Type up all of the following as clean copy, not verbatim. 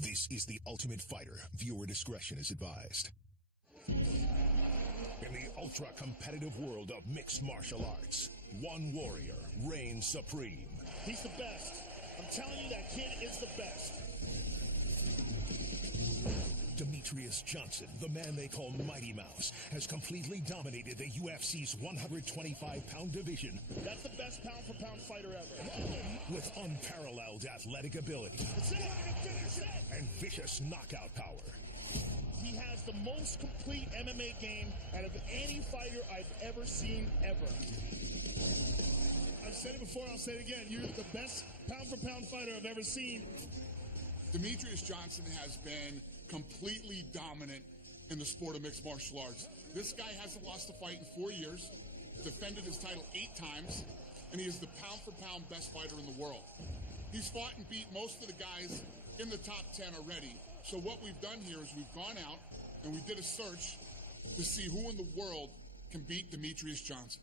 This is The Ultimate Fighter. Viewer discretion is advised. In the ultra-competitive world of mixed martial arts, one warrior reigns supreme. He's the best. I'm telling you, that kid is the best. Demetrius Johnson, the man they call Mighty Mouse, has completely dominated the UFC's 125-pound division. That's the best pound-for-pound fighter ever. With unparalleled athletic ability and vicious knockout power. He has the most complete MMA game out of any fighter I've ever seen, ever. I've said it before, I'll say it again. You're the best pound-for-pound fighter I've ever seen. Demetrius Johnson has been completely dominant in the sport of mixed martial arts. This guy hasn't lost a fight in 4 years, defended his title 8 times, and he is the pound-for-pound best fighter in the world. He's fought and beat most of the guys in the top 10 already. So what we've done here is we've gone out and we did a search to see who in the world can beat Demetrius Johnson.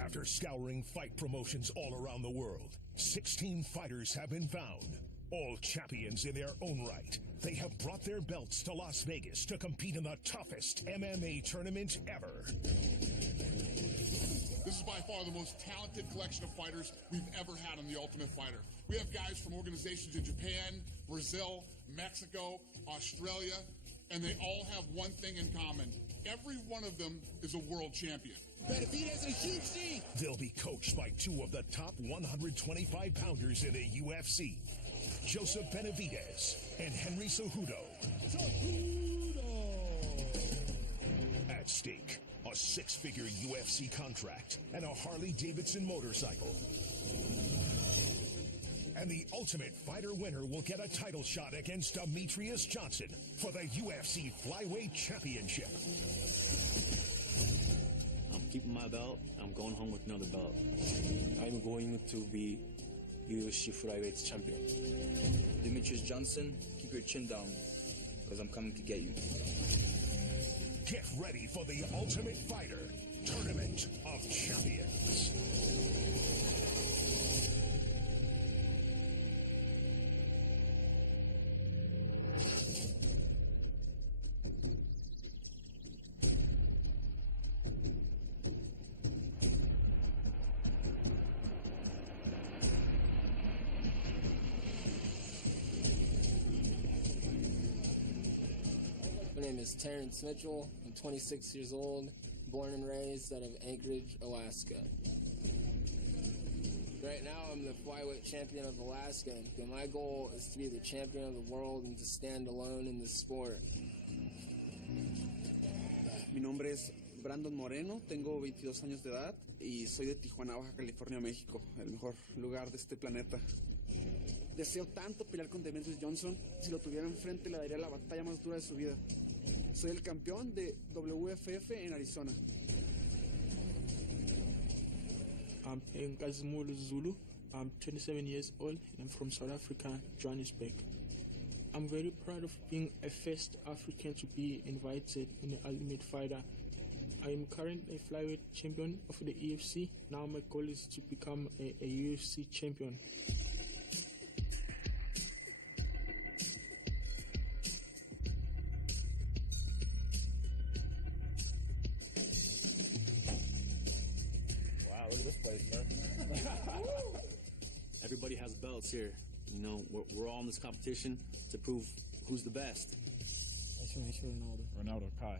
After scouring fight promotions all around the world, 16 fighters have been found, all champions in their own right. They have brought their belts to Las Vegas to compete in the toughest MMA tournament ever. This is by far the most talented collection of fighters we've ever had on The Ultimate Fighter. We have guys from organizations in Japan, Brazil, Mexico, Australia, and they all have one thing in common. Every one of them is a world champion. Benavidez in a huge knee. They'll be coached by 2 of the top 125-pounders in the UFC, Joseph Benavidez and Henry Cejudo. At stake, a 6-figure UFC contract and a Harley-Davidson motorcycle. And the Ultimate Fighter winner will get a title shot against Demetrius Johnson for the UFC Flyweight Championship. I'm keeping my belt. I'm going home with another belt. I'm going to be UFC Flyweight champion. Demetrius Johnson, keep your chin down, because I'm coming to get you. Get ready for the Ultimate Fighter Tournament of Champions. My name is Terrence Mitchell. I'm 26 years old, born and raised out of Anchorage, Alaska. Right now, I'm the flyweight champion of Alaska, and my goal is to be the champion of the world and to stand alone in this sport. Mi nombre es Brandon Moreno, tengo 22 años de edad y soy de Tijuana, Baja California, México, el mejor lugar de este planeta. Deseo tanto pelear con Demetrius Johnson. Si lo tuviera enfrente, le daría la batalla más dura de su vida. Soy el campeón de WFF en Arizona. I'm Nkazimulu Zulu. I'm 27 years old and I'm from South Africa, Johannesburg. I'm very proud of being a first African to be invited in the Ultimate Fighter. I am currently a flyweight champion of the EFC. Now my goal is to become a UFC champion. Wow, look at this place, man. Everybody has belts here. You know, we're all in this competition to prove who's the best. Ronaldo, Kai.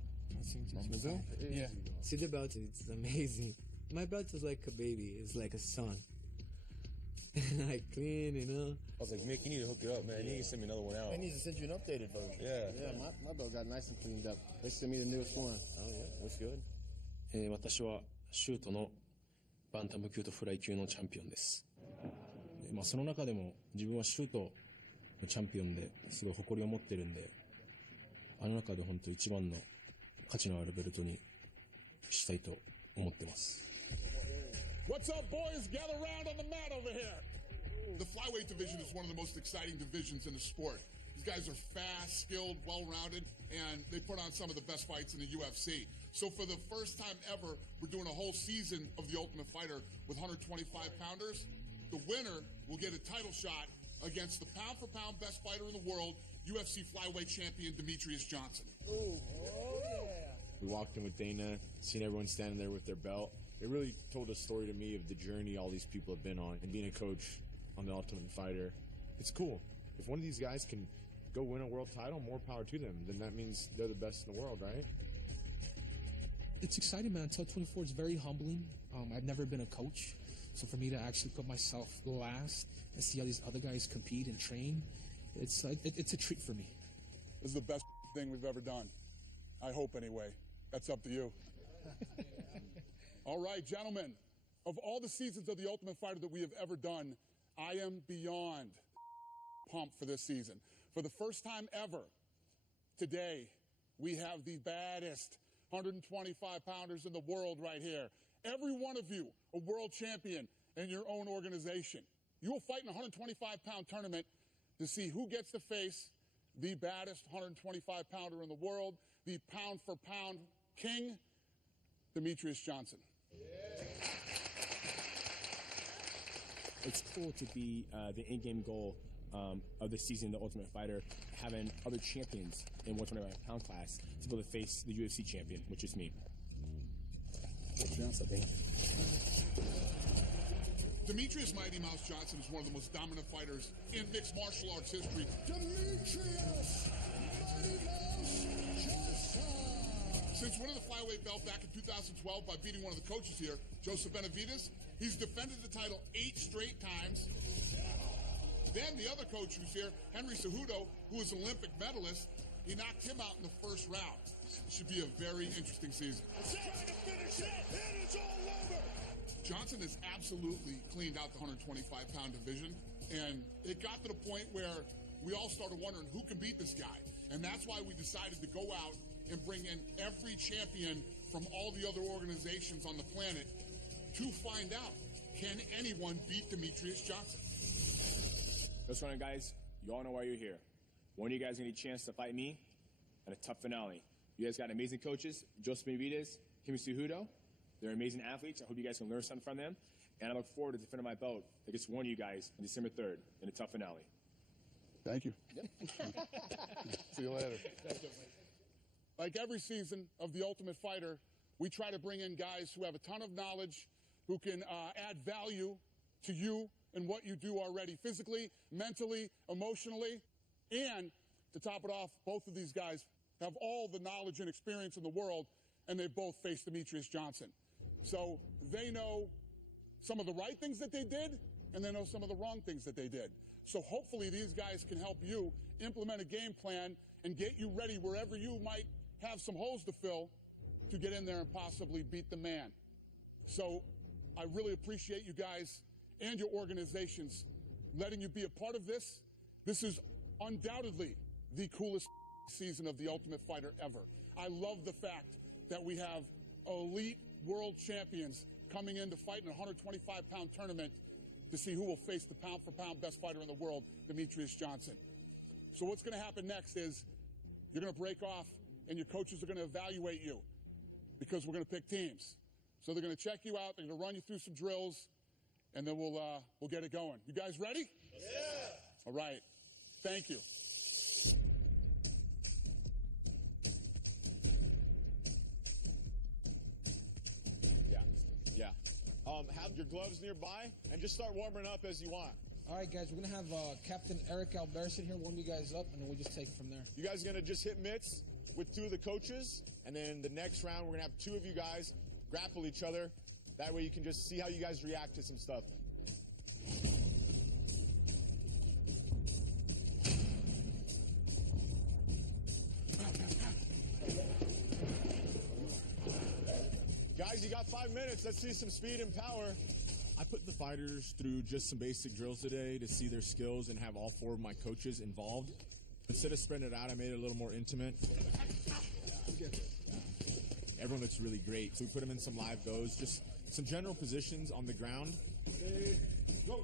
From Brazil? Yeah. See the belt, it's amazing. My belt is like a baby. It's like a son. Like clean, you know. I was like, Mick, you need to hook it up, man. You need to send me another one out. I need to send you an updated version. Yeah. My belt got nice and cleaned up. They sent me the newest one. Oh, yeah. Looks good. 私はシュートのバンタム級とフライ級のチャンピオンです。その中でも自分はシュートのチャンピオンですごい誇りを持ってるんで、あの中で本当一番の価値のあるベルトにしたいと思ってます。What's up, boys? Gather around on the mat over here. The flyweight division is one of the most exciting divisions in the sport. These guys are fast, skilled, well-rounded, and they put on some of the best fights in the UFC. So for the first time ever, we're doing a whole season of The Ultimate Fighter with 125-pounders. The winner will get a title shot against the pound-for-pound best fighter in the world, UFC flyweight champion Demetrius Johnson. Ooh. Oh, yeah. We walked in with Dana, seen everyone standing there with their belt. It really told a story to me of the journey all these people have been on, and being a coach on the Ultimate Fighter. It's cool. If one of these guys can go win a world title, more power to them. Then that means they're the best in the world, right? It's exciting, man. Until 24 is very humbling. I've never been a coach, so for me to actually put myself last and see all these other guys compete and train, it's a treat for me. This is the best thing we've ever done. I hope, anyway. That's up to you. All right, gentlemen. Of all the seasons of The Ultimate Fighter that we have ever done, I am beyond pumped for this season. For the first time ever, today, we have the baddest 125-pounders in the world right here. Every one of you a world champion in your own organization. You will fight in a 125-pound tournament to see who gets to face the baddest 125-pounder in the world, the pound-for-pound king, Demetrius Johnson. It's cool to be the in-game goal of the season, The Ultimate Fighter, having other champions in 125-pound class to be able to face the UFC champion, which is me. Demetrius Mighty Mouse Johnson is one of the most dominant fighters in mixed martial arts history. Demetrius Mighty Mouse Johnson! Since winning the flyweight belt back in 2012 by beating one of the coaches here, Joseph Benavidez, he's defended the title 8 straight times. Then the other coach who's here, Henry Cejudo, who is an Olympic medalist, he knocked him out in the first round. It should be a very interesting season. Trying to finish it, and it's all over! Johnson has absolutely cleaned out the 125-pound division, and it got to the point where we all started wondering who can beat this guy. And that's why we decided to go out and bring in every champion from all the other organizations on the planet to find out, can anyone beat Demetrius Johnson? What's going on, guys? You all know why you're here. One of you guys need a chance to fight me in a tough finale. You guys got amazing coaches, Joseph Benavidez, Henry Cejudo. They're amazing athletes. I hope you guys can learn something from them. And I look forward to defending my belt against one of you guys on December 3rd in a tough finale. Thank you. See you later. Like every season of The Ultimate Fighter, we try to bring in guys who have a ton of knowledge, who can add value to you and what you do already, physically, mentally, emotionally. And to top it off, both of these guys have all the knowledge and experience in the world, and they've both faced Demetrius Johnson. So they know some of the right things that they did, and they know some of the wrong things that they did. So hopefully these guys can help you implement a game plan and get you ready wherever you might have some holes to fill to get in there and possibly beat the man. So I really appreciate you guys and your organizations letting you be a part of this. This is undoubtedly the coolest season of The Ultimate Fighter ever. I love the fact that we have elite world champions coming in to fight in a 125-pound tournament to see who will face the pound-for-pound best fighter in the world, Demetrius Johnson. So what's going to happen next is you're going to break off and your coaches are going to evaluate you because we're going to pick teams. So they're going to check you out, they're going to run you through some drills, and then we'll get it going. You guys ready? Yeah. All right. Thank you. Yeah. Have your gloves nearby and just start warming up as you want. All right, guys, we're going to have Captain Eric Alberson here warm you guys up, and then we'll just take it from there. You guys are going to just hit mitts with 2 of the coaches, and then the next round we're going to have 2 of you guys grapple each other. That way you can just see how you guys react to some stuff. Guys, you got 5 minutes. Let's see some speed and power. I put the fighters through just some basic drills today to see their skills and have all 4 of my coaches involved. Instead of spreading it out, I made it a little more intimate. Everyone looks really great. So we put them in some live goes, just some general positions on the ground. Okay, go.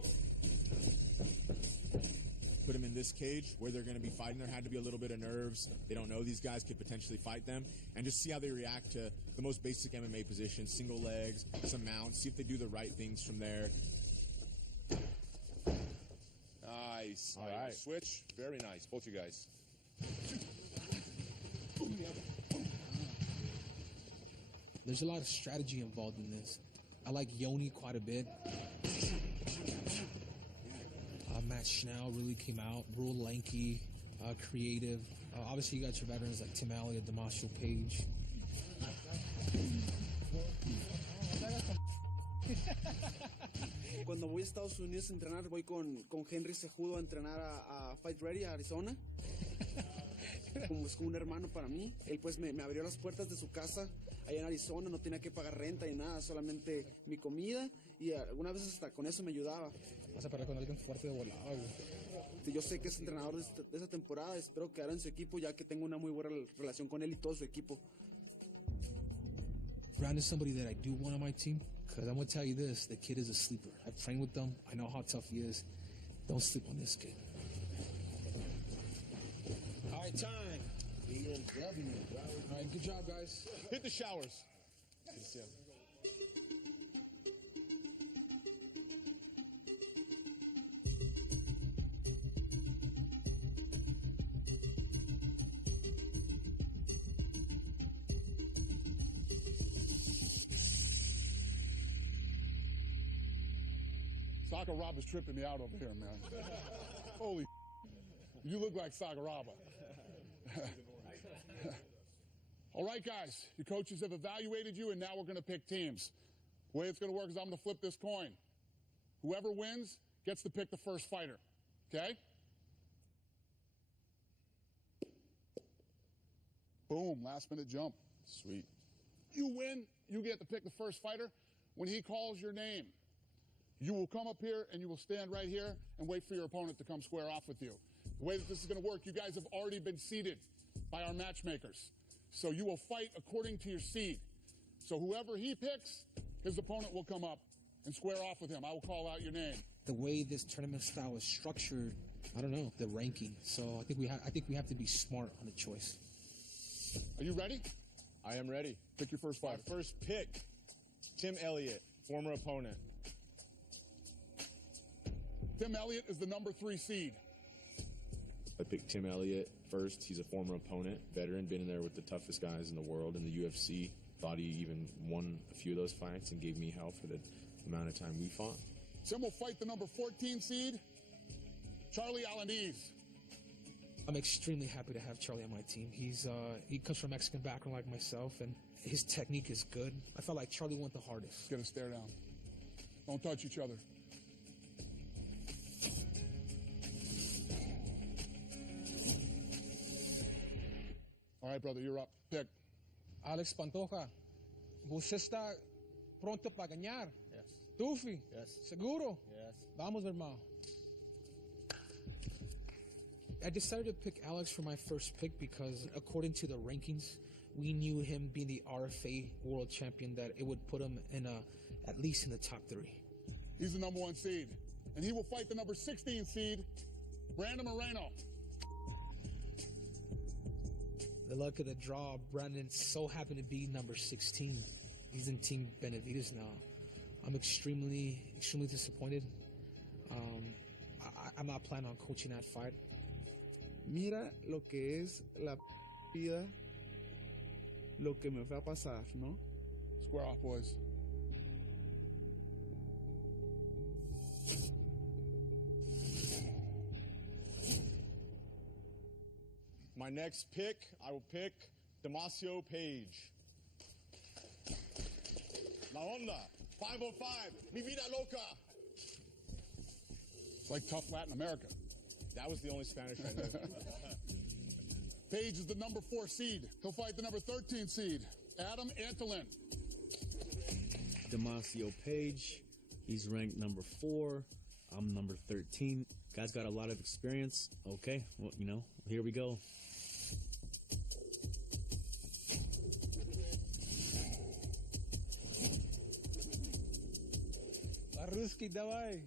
Put them in this cage where they're going to be fighting. There had to be a little bit of nerves. They don't know these guys could potentially fight them. And just see how they react to the most basic MMA positions, single legs, some mounts, see if they do the right things from there. nice. All right. Switch. Very nice. Both you guys. There's a lot of strategy involved in this. I like Yoni quite a bit. Matt Schnell really came out, real lanky, creative. Obviously, you got your veterans like Tim Elliott, Damasio Page. Cuando voy a Estados Unidos a entrenar, voy con Henry Cejudo a entrenar a Fight Ready, a Arizona. Es como un hermano para mí. Él pues me abrió las puertas de su casa allá en Arizona, no tenía que pagar renta ni nada, solamente mi comida y algunas veces hasta con eso me ayudaba. Vas a pelear con alguien fuerte de volada, güey. Yo sé que es entrenador de esta temporada, espero quedar en su equipo ya que tengo una muy buena relación con él y todo su equipo. Brandon's somebody that I do want on my team, because I'm going to tell you this, the kid is a sleeper. I've trained with them, I know how tough he is. Don't sleep on this kid. All right, time. All right, good job, guys. Hit the showers. Sakaraba's tripping me out over here, man. Holy you look like Sakuraba. All right, guys, your coaches have evaluated you, and now we're going to pick teams. The way it's going to work is I'm going to flip this coin. Whoever wins gets to pick the first fighter, okay? Boom, last-minute jump. Sweet. You win, you get to pick the first fighter. When he calls your name, you will come up here and you will stand right here and wait for your opponent to come square off with you. The way that this is going to work, you guys have already been seeded by our matchmakers. So you will fight according to your seed. So whoever he picks, his opponent will come up and square off with him. I will call out your name. The way this tournament style is structured, I don't know, the ranking. So I think we have to be smart on the choice. Are you ready? I am ready. Pick your first fighter. My first pick, Tim Elliott, former opponent. Tim Elliott is the number 3 seed. I picked Tim Elliott first. He's a former opponent, veteran, been in there with the toughest guys in the world in the UFC. Thought he even won a few of those fights and gave me hell for the amount of time we fought. Tim will fight the number 14 seed, Charlie Alaniz. I'm extremely happy to have Charlie on my team. He comes from a Mexican background like myself, and his technique is good. I felt like Charlie went the hardest. Get a stare down. Don't touch each other. All right, brother, you're up. Pick. Alex Pantoja. Você está pronto para ganhar? Yes. Tufi? Yes. Seguro? Yes. Vamos, hermano. I decided to pick Alex for my first pick because, according to the rankings, we knew him being the RFA world champion that it would put him in at least in the top 3. He's the number 1 seed, and he will fight the number 16 seed, Brandon Moreno. The luck of the draw, Brandon so happened to be number 16. He's in Team Benavidez now. I'm extremely disappointed. I'm not planning on coaching that fight. Mira lo que es la vida, lo que me va a pasar, ¿no? Square off, boys. My next pick, I will pick Damasio Page. La Onda, 505, Mi Vida Loca. It's like tough Latin America. That was the only Spanish I knew. Page is the number 4 seed. He'll fight the number 13 seed, Adam Antolin. Damasio Page, he's ranked number 4. I'm number 13. Guy's got a lot of experience. Okay, well, here we go. Ruski, давай.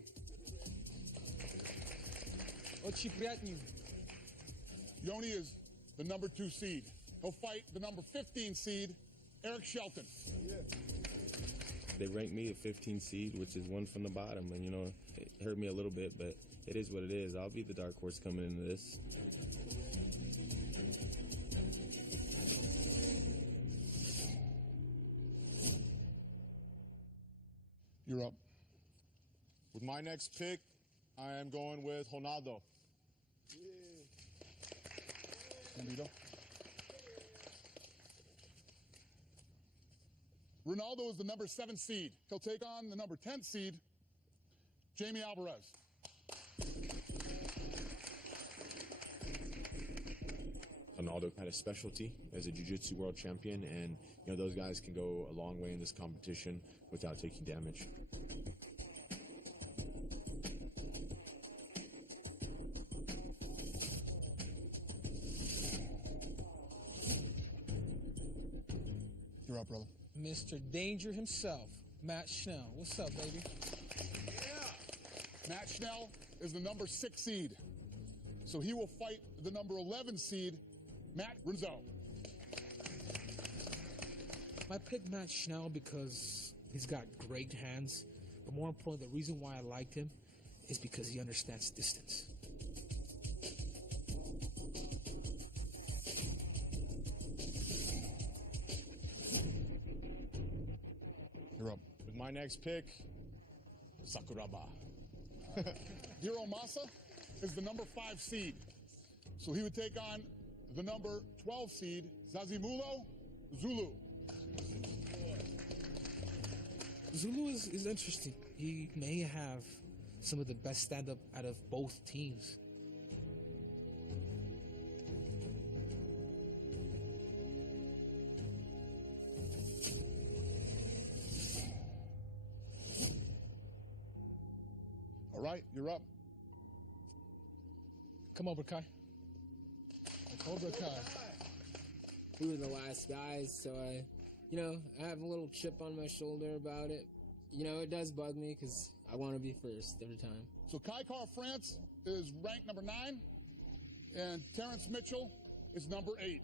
Очень приятней. Yoni is the number 2 seed. He'll fight the number 15 seed, Eric Shelton. They ranked me a 15 seed, which is one from the bottom, and, you know, it hurt me a little bit, but it is what it is. I'll be the dark horse coming into this. You're up. With my next pick, I am going with Ronaldo. Gambito. Ronaldo is the number 7 seed. He'll take on the number 10 seed, Jamie Alvarez. Ronaldo had a specialty as a Jiu-Jitsu world champion, and you know those guys can go a long way in this competition without taking damage. You're up, brother. Mr. Danger himself, Matt Schnell. What's up, baby? Matt Schnell is the number 6 seed. So he will fight the number 11 seed, Matt Rizzo. I picked Matt Schnell because he's got great hands, but more importantly, the reason why I liked him is because he understands distance. You're up. With my next pick, Sakuraba. Hiro Masa is the number 5 seed. So he would take on the number 12 seed, Zazimulo Zulu. Zulu is interesting. He may have some of the best stand-up out of both teams. All right, you're up. Come over, Kai. Cobra Kai. We were the last guys, so I have a little chip on my shoulder about it. You know, it does bug me because I want to be first every time. So Kai Car France is ranked number 9, and Terrence Mitchell is number 8.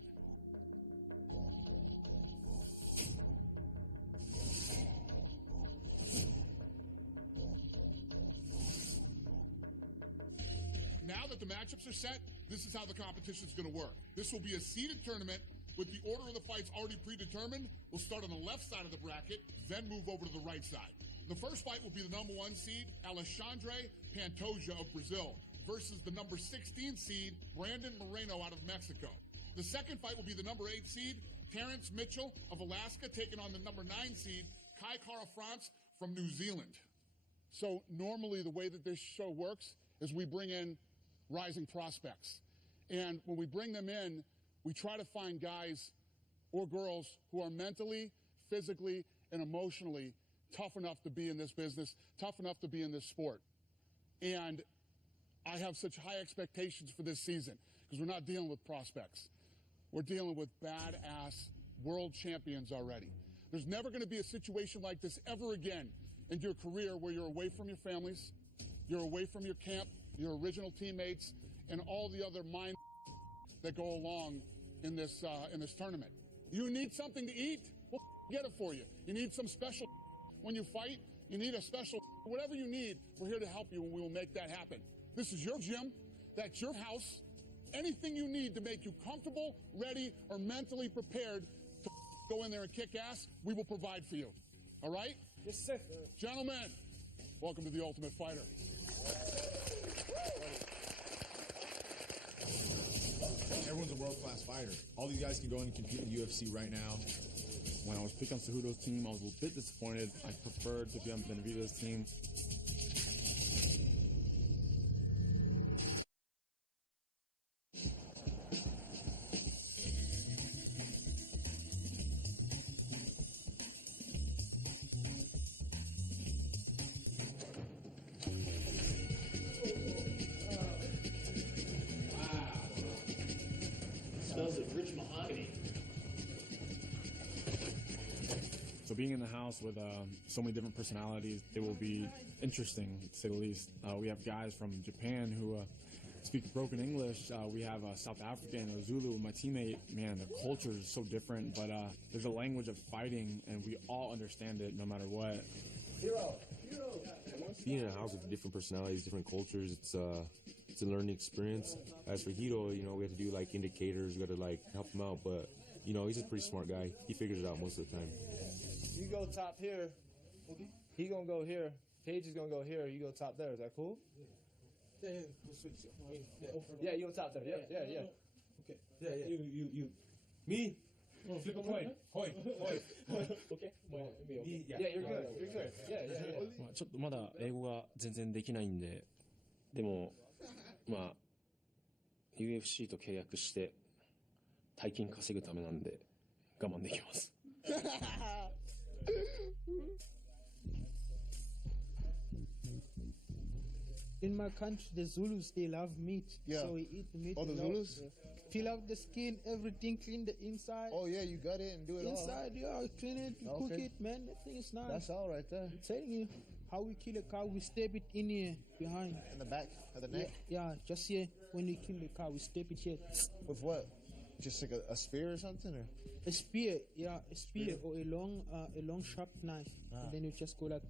Now that the matchups are set, this is how the competition is going to work. This will be a seeded tournament with the order of the fights already predetermined. We'll start on the left side of the bracket, then move over to the right side. The first fight will be the number 1 seed, Alexandre Pantoja of Brazil, versus the number 16 seed, Brandon Moreno out of Mexico. The second fight will be the number 8 seed, Terrence Mitchell of Alaska, taking on the number 9 seed, Kai Kara France from New Zealand. So normally the way that this show works is we bring in rising prospects. And when we bring them in, we try to find guys or girls who are mentally, physically, and emotionally tough enough to be in this business, tough enough to be in this sport. And I have such high expectations for this season because we're not dealing with prospects. We're dealing with badass world champions already. There's never going to be a situation like this ever again in your career where you're away from your families, you're away from your camp, your original teammates, and all the other mind that go along in this tournament. You need something to eat? We'll get it for you. You need some special when you fight? You need a special whatever you need, we're here to help you and we will make that happen. This is your gym. That's your house. Anything you need to make you comfortable, ready, or mentally prepared to go in there and kick ass, we will provide for you. All right? Yes, sir. Gentlemen, welcome to The Ultimate Fighter. Everyone's a world-class fighter. All these guys can go in and compete in UFC right now. When I was picked on Cejudo's team, I was a bit disappointed. I preferred to be on Benavidez' team. Smells of rich mahogany. So being in the house with so many different personalities, it will be interesting, to say the least. We have guys from Japan who speak broken English. We have South African or Zulu. My teammate, man, the culture is so different, but there's a language of fighting, and we all understand it no matter what. Being in a house with different personalities, different cultures, it's a learning experience. As for Hito, you know, we have to do like indicators, we got to like help him out, but you know, he's a pretty smart guy. He figures it out most of the time. You go top here. He gonna go here. Paige is gonna go here. You go top there. Is that cool? Yeah, you go top there. Yeah. Okay. Yeah. You. Me? Flip a coin. Coin. Okay. Yeah, you're good. You're good. Yeah. まあちょっとまだ英語が全然できないんで、でもまあ UFC と契約して大金稼ぐためなんで我慢できます。In my country, the Zulus, they love meat. Yeah. So we eat the meat. Oh, the a lot. Zulus? Peel out the skin, everything, clean the inside. Oh yeah, you gut it and do it Inside, yeah, clean it, you cook it, man. That thing is nice. That's all right there. I'm telling you, how we kill a cow, we stab it in here, behind. In the back of the neck? Yeah, just here. When we kill the cow, we stab it here. With what? Just like a spear or something, or? A spear, yeah, a spear or a long sharp knife. And then you just go like,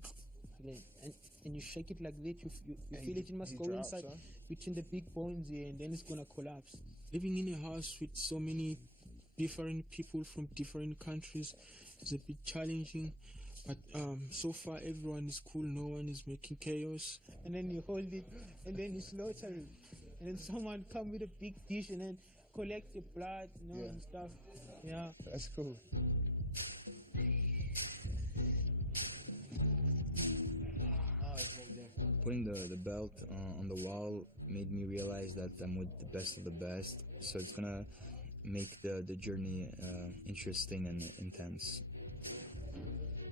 and you shake it like that. You feel it must go drops, inside between the big bones here, and then it's gonna collapse. Living in a house with so many different people from different countries is a bit challenging, but so far everyone is cool. No one is making chaos. And then you hold it, and then you slaughter it, and then someone come with a big dish and then collect the blood, and stuff. Yeah, that's cool. Putting the belt on the wall made me realize that I'm with the best of the best. So it's gonna make the journey interesting and intense.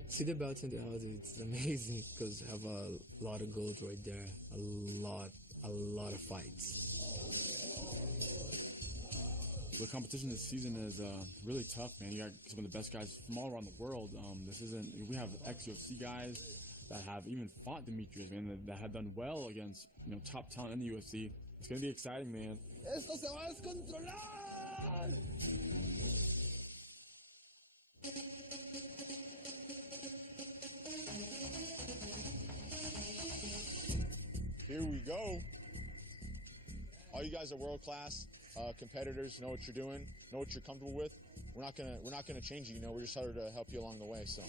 See the belt in the house, it's amazing because I have a lot of gold right there. A lot of fights. The competition this season is really tough, man. You got some of the best guys from all around the world. We have ex-UFC guys that have even fought Demetrius, man, that have done well against, you know, top talent in the UFC. It's gonna be exciting, man. Esto se va a descontrolar. Here we go. All you guys are world class competitors. Know what you're doing. Know what you're comfortable with. We're not gonna change you. You know, we're just here to help you along the way. So,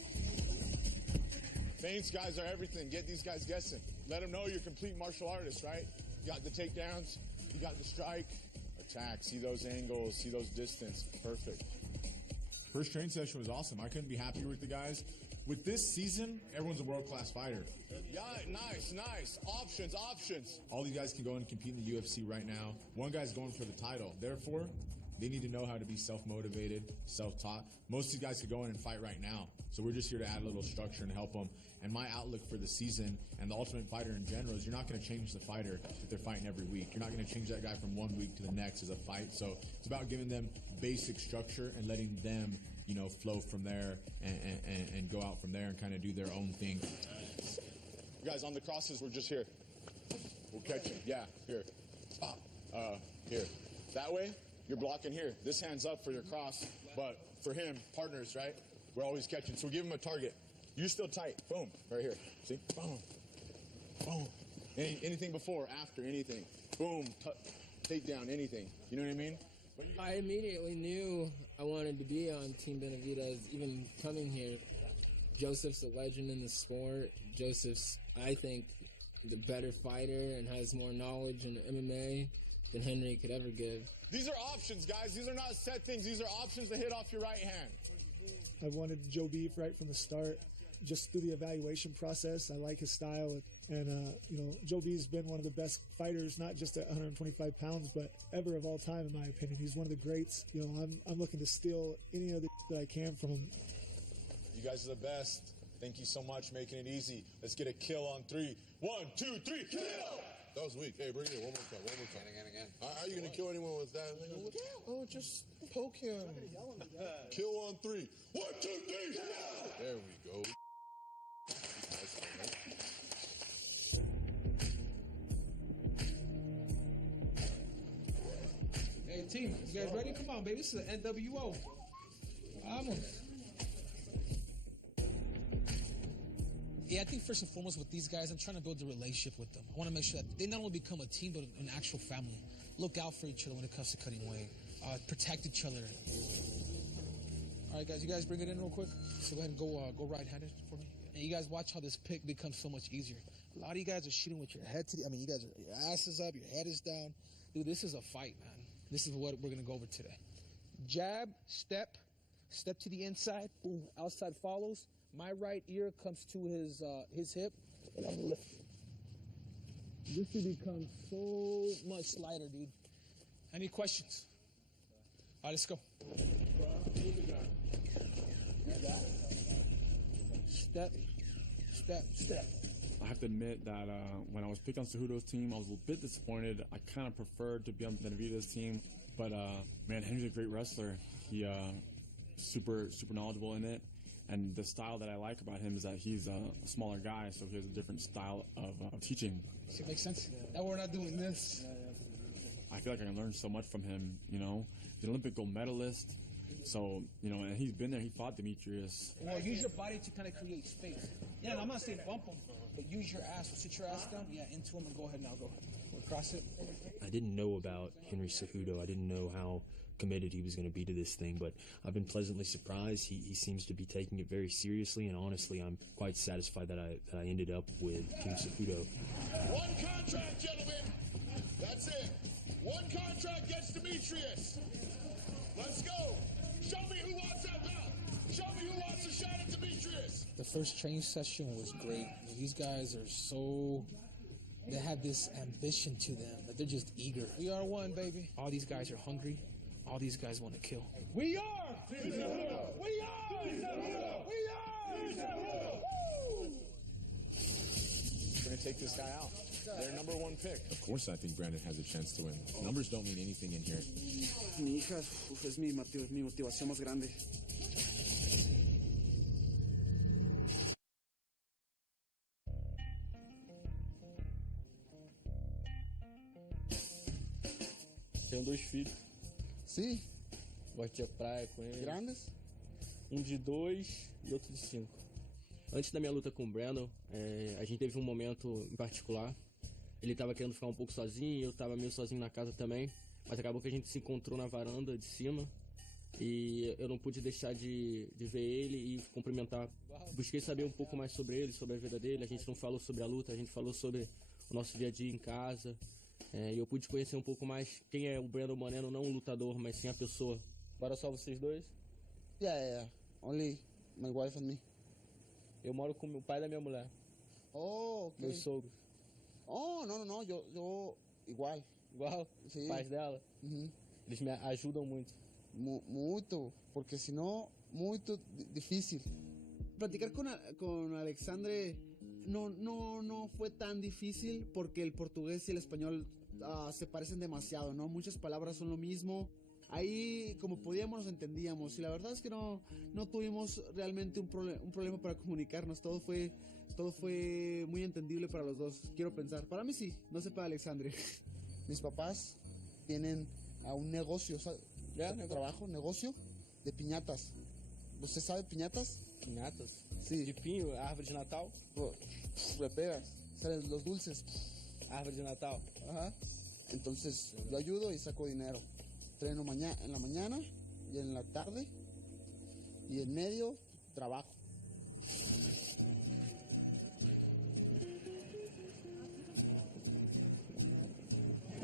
feints, guys, are everything. Get these guys guessing. Let them know you're a complete martial artist, right? You got the takedowns. You got the strike, attack. See those angles. See those distance. Perfect. First training session was awesome. I couldn't be happier with the guys. With this season, everyone's a world-class fighter. Yeah, nice. Options. All these guys can go and compete in the UFC right now. One guy's going for the title. Therefore, they need to know how to be self-motivated, self-taught. Most of these guys could go in and fight right now. So we're just here to add a little structure and help them. And my outlook for the season and the Ultimate Fighter in general is you're not going to change the fighter if they're fighting every week. You're not going to change that guy from 1 week to the next as a fight. So it's about giving them basic structure and letting them, you know, flow from there and go out from there and kind of do their own thing. You guys, on the crosses, we're just here. We'll catch him. Yeah, here. Stop. Here. That way, you're blocking here. This hand's up for your cross, but for him, partners, right? We're always catching. So give him a target. You're still tight. Boom. Right here. See? Boom. Boom. Anything before, after, anything. Boom. Take down anything. You know what I mean? I immediately knew I wanted to be on Team Benavidez, even coming here. Joseph's a legend in the sport. Joseph's, I think, the better fighter and has more knowledge in MMA than Henry could ever give. These are options, guys. These are not set things. These are options to hit off your right hand. I wanted Joe Beef right from the start. Just through the evaluation process, I like his style. And, you know, Joe B's been one of the best fighters, not just at 125 pounds, but ever of all time, in my opinion. He's one of the greats. You know, I'm looking to steal any of the that I can from him. You guys are the best. Thank you so much, making it easy. Let's get a kill on 3. 1, 2, 3, kill! That was weak. Hey, bring it in. One more time. Again. How are you going to kill anyone with that? Oh, just poke him. Kill on 3. 1, 2, 3, kill! There we go. Team, you guys ready? Come on, baby. This is an NWO. Vamos. Yeah, I think first and foremost with these guys, I'm trying to build a relationship with them. I want to make sure that they not only become a team, but an actual family. Look out for each other when it comes to cutting weight. Protect each other. All right, guys, you guys bring it in real quick. So go ahead and go right-handed for me. And you guys watch how this pick becomes so much easier. A lot of you guys are shooting with your head to the, you guys are, your ass is up, your head is down. Dude, this is a fight, man. This is what we're going to go over today. Jab, step to the inside, boom, outside follows. My right ear comes to his hip, and I'm lifting. This will become so much lighter, dude. Any questions? All right, let's go. Step. I have to admit that when I was picked on Cejudo's team, I was a bit disappointed. I kind of preferred to be on Benavidez' team, but man, Henry's a great wrestler. He super knowledgeable in it, and the style that I like about him is that he's a smaller guy, so he has a different style of teaching. Does it make sense? Now we're not doing this. I feel like I can learn so much from him. You know, the Olympic gold medalist. So, you know, and he's been there. He fought Demetrius. Well, use your body to kind of create space. Yeah, and I'm not saying bump him, but use your ass. Sit your ass down, into him, and go ahead now. Go ahead. We'll cross it. I didn't know about Henry Cejudo. I didn't know how committed he was going to be to this thing, but I've been pleasantly surprised. He seems to be taking it very seriously, and honestly, I'm quite satisfied that I ended up with King Cejudo. One contract, gentlemen. That's it. One contract gets Demetrius. Let's go. Show me who wants that belt. Show me who wants a shot at Demetrius. The first training session was great. These guys are they have this ambition to them, that they're just eager. We are one, baby. All these guys are hungry. All these guys want to kill. We are! We are! We are! Woo! We're going to take this guy out. Their number one pick. Of course I think Brandon has a chance to win. Numbers don't mean anything in here. Mi hija es mi motivación más grande. Tenho 2 filhos. Sim? Gosto de ir à praia com eles. Grandes? Um de 2 e outro de 5. Antes da minha luta com o Brandon, a gente teve um momento em particular. Ele estava querendo ficar um pouco sozinho, eu estava meio sozinho na casa também. Mas acabou que a gente se encontrou na varanda de cima. E eu não pude deixar de ver ele e cumprimentar. Busquei saber um pouco mais sobre ele, sobre a vida dele. A gente não falou sobre a luta, a gente falou sobre o nosso dia a dia em casa. E eu pude conhecer um pouco mais quem é o Brandon Moreno, não o lutador, mas sim a pessoa. Agora só vocês dois? Yeah. Only my wife and me. Eu moro com o pai da minha mulher. Oh, ok. Meu sogro. Oh, não. Eu igual. Igual? Sim. Pais dela? Uhum. Eles me ajudam muito. Muito, porque senão, muito difícil. Platicar con Alexandre no fue tan difícil porque el portugués y el español se parecen demasiado, ¿no? Muchas palabras son lo mismo. Ahí, como podíamos, nos entendíamos. Y la verdad es que no tuvimos realmente un problema para comunicarnos. Todo fue muy entendible para los dos, quiero pensar. Para mí sí, no sé para Alexandre. Mis papás tienen un negocio, ¿sabes? Negocio de piñatas. ¿Usted sabe piñatas? Piñatas? Sí. De pinho, árvore de Natal? Le pegas, salen los dulces. Árvore de Natal. Ajá. Entonces lo ayudo y saco dinero. Entreno en la mañana y en la tarde. Y en medio, trabajo.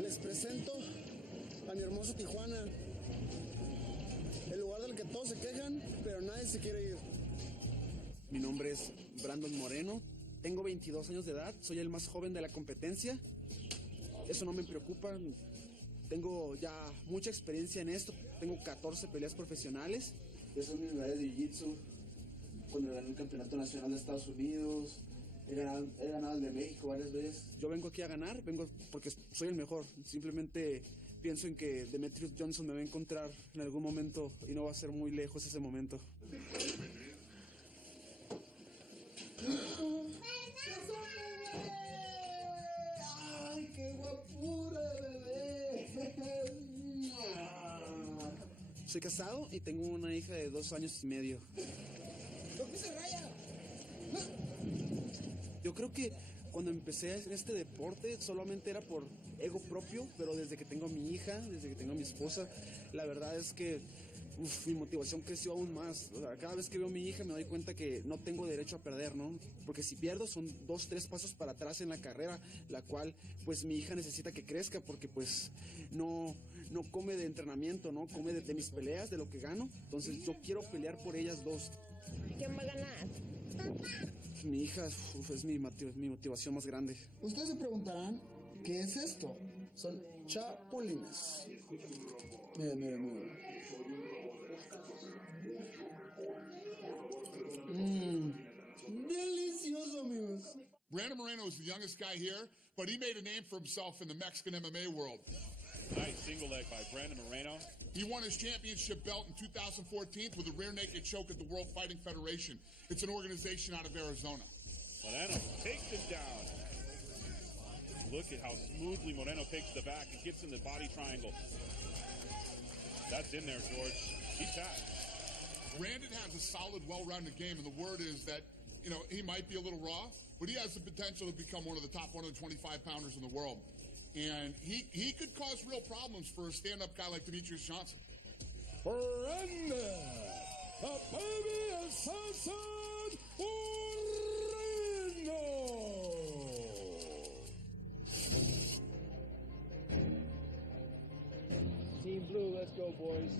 Les presento a mi hermoso Tijuana, el lugar del que todos se quejan, pero nadie se quiere ir. Mi nombre es Brandon Moreno, tengo 22 años de edad, soy el más joven de la competencia. Eso no me preocupa, tengo ya mucha experiencia en esto, tengo 14 peleas profesionales. Esas son mis medallas de Jiu-Jitsu, cuando gané el campeonato nacional de Estados Unidos. He ganado el de México varias veces. Yo vengo aquí a ganar, vengo porque soy el mejor. Simplemente pienso en que Demetrius Johnson me va a encontrar en algún momento y no va a ser muy lejos ese momento. ¡Ay, qué guapura de bebé! Soy casado y tengo una hija de 2 años y medio. Yo creo que cuando empecé en este deporte solamente era por ego propio, pero desde que tengo a mi hija, desde que tengo a mi esposa, la verdad es que mi motivación creció aún más. O sea, cada vez que veo a mi hija me doy cuenta que no tengo derecho a perder, ¿no? Porque si pierdo son 2, 3 pasos para atrás en la carrera, la cual pues mi hija necesita que crezca porque pues no come de entrenamiento, ¿no? Come de mis peleas, de lo que gano. Entonces yo quiero pelear por ellas dos. ¿Quién va a ganar? Mi hija es mi motivación más grande. Ustedes se preguntarán, ¿qué es esto? Son chapulines. Miren, miren, miren. Delicioso, amigos. Brandon Moreno is the youngest guy here, but he made a name for himself in the Mexican MMA world. Nice single leg by Brandon Moreno. He won his championship belt in 2014 with a rear naked choke at the World Fighting Federation. It's an organization out of Arizona. Moreno takes him down. Look at how smoothly Moreno takes the back and gets in the body triangle. That's in there, George. He tapped. Brandon has a solid, well-rounded game, and the word is that, you know, he might be a little raw, but he has the potential to become one of the top 125-pounders in the world. And he could cause real problems for a stand-up guy like Demetrius Johnson. Brandon, the baby assassin Moreno. Team Blue, let's go, boys.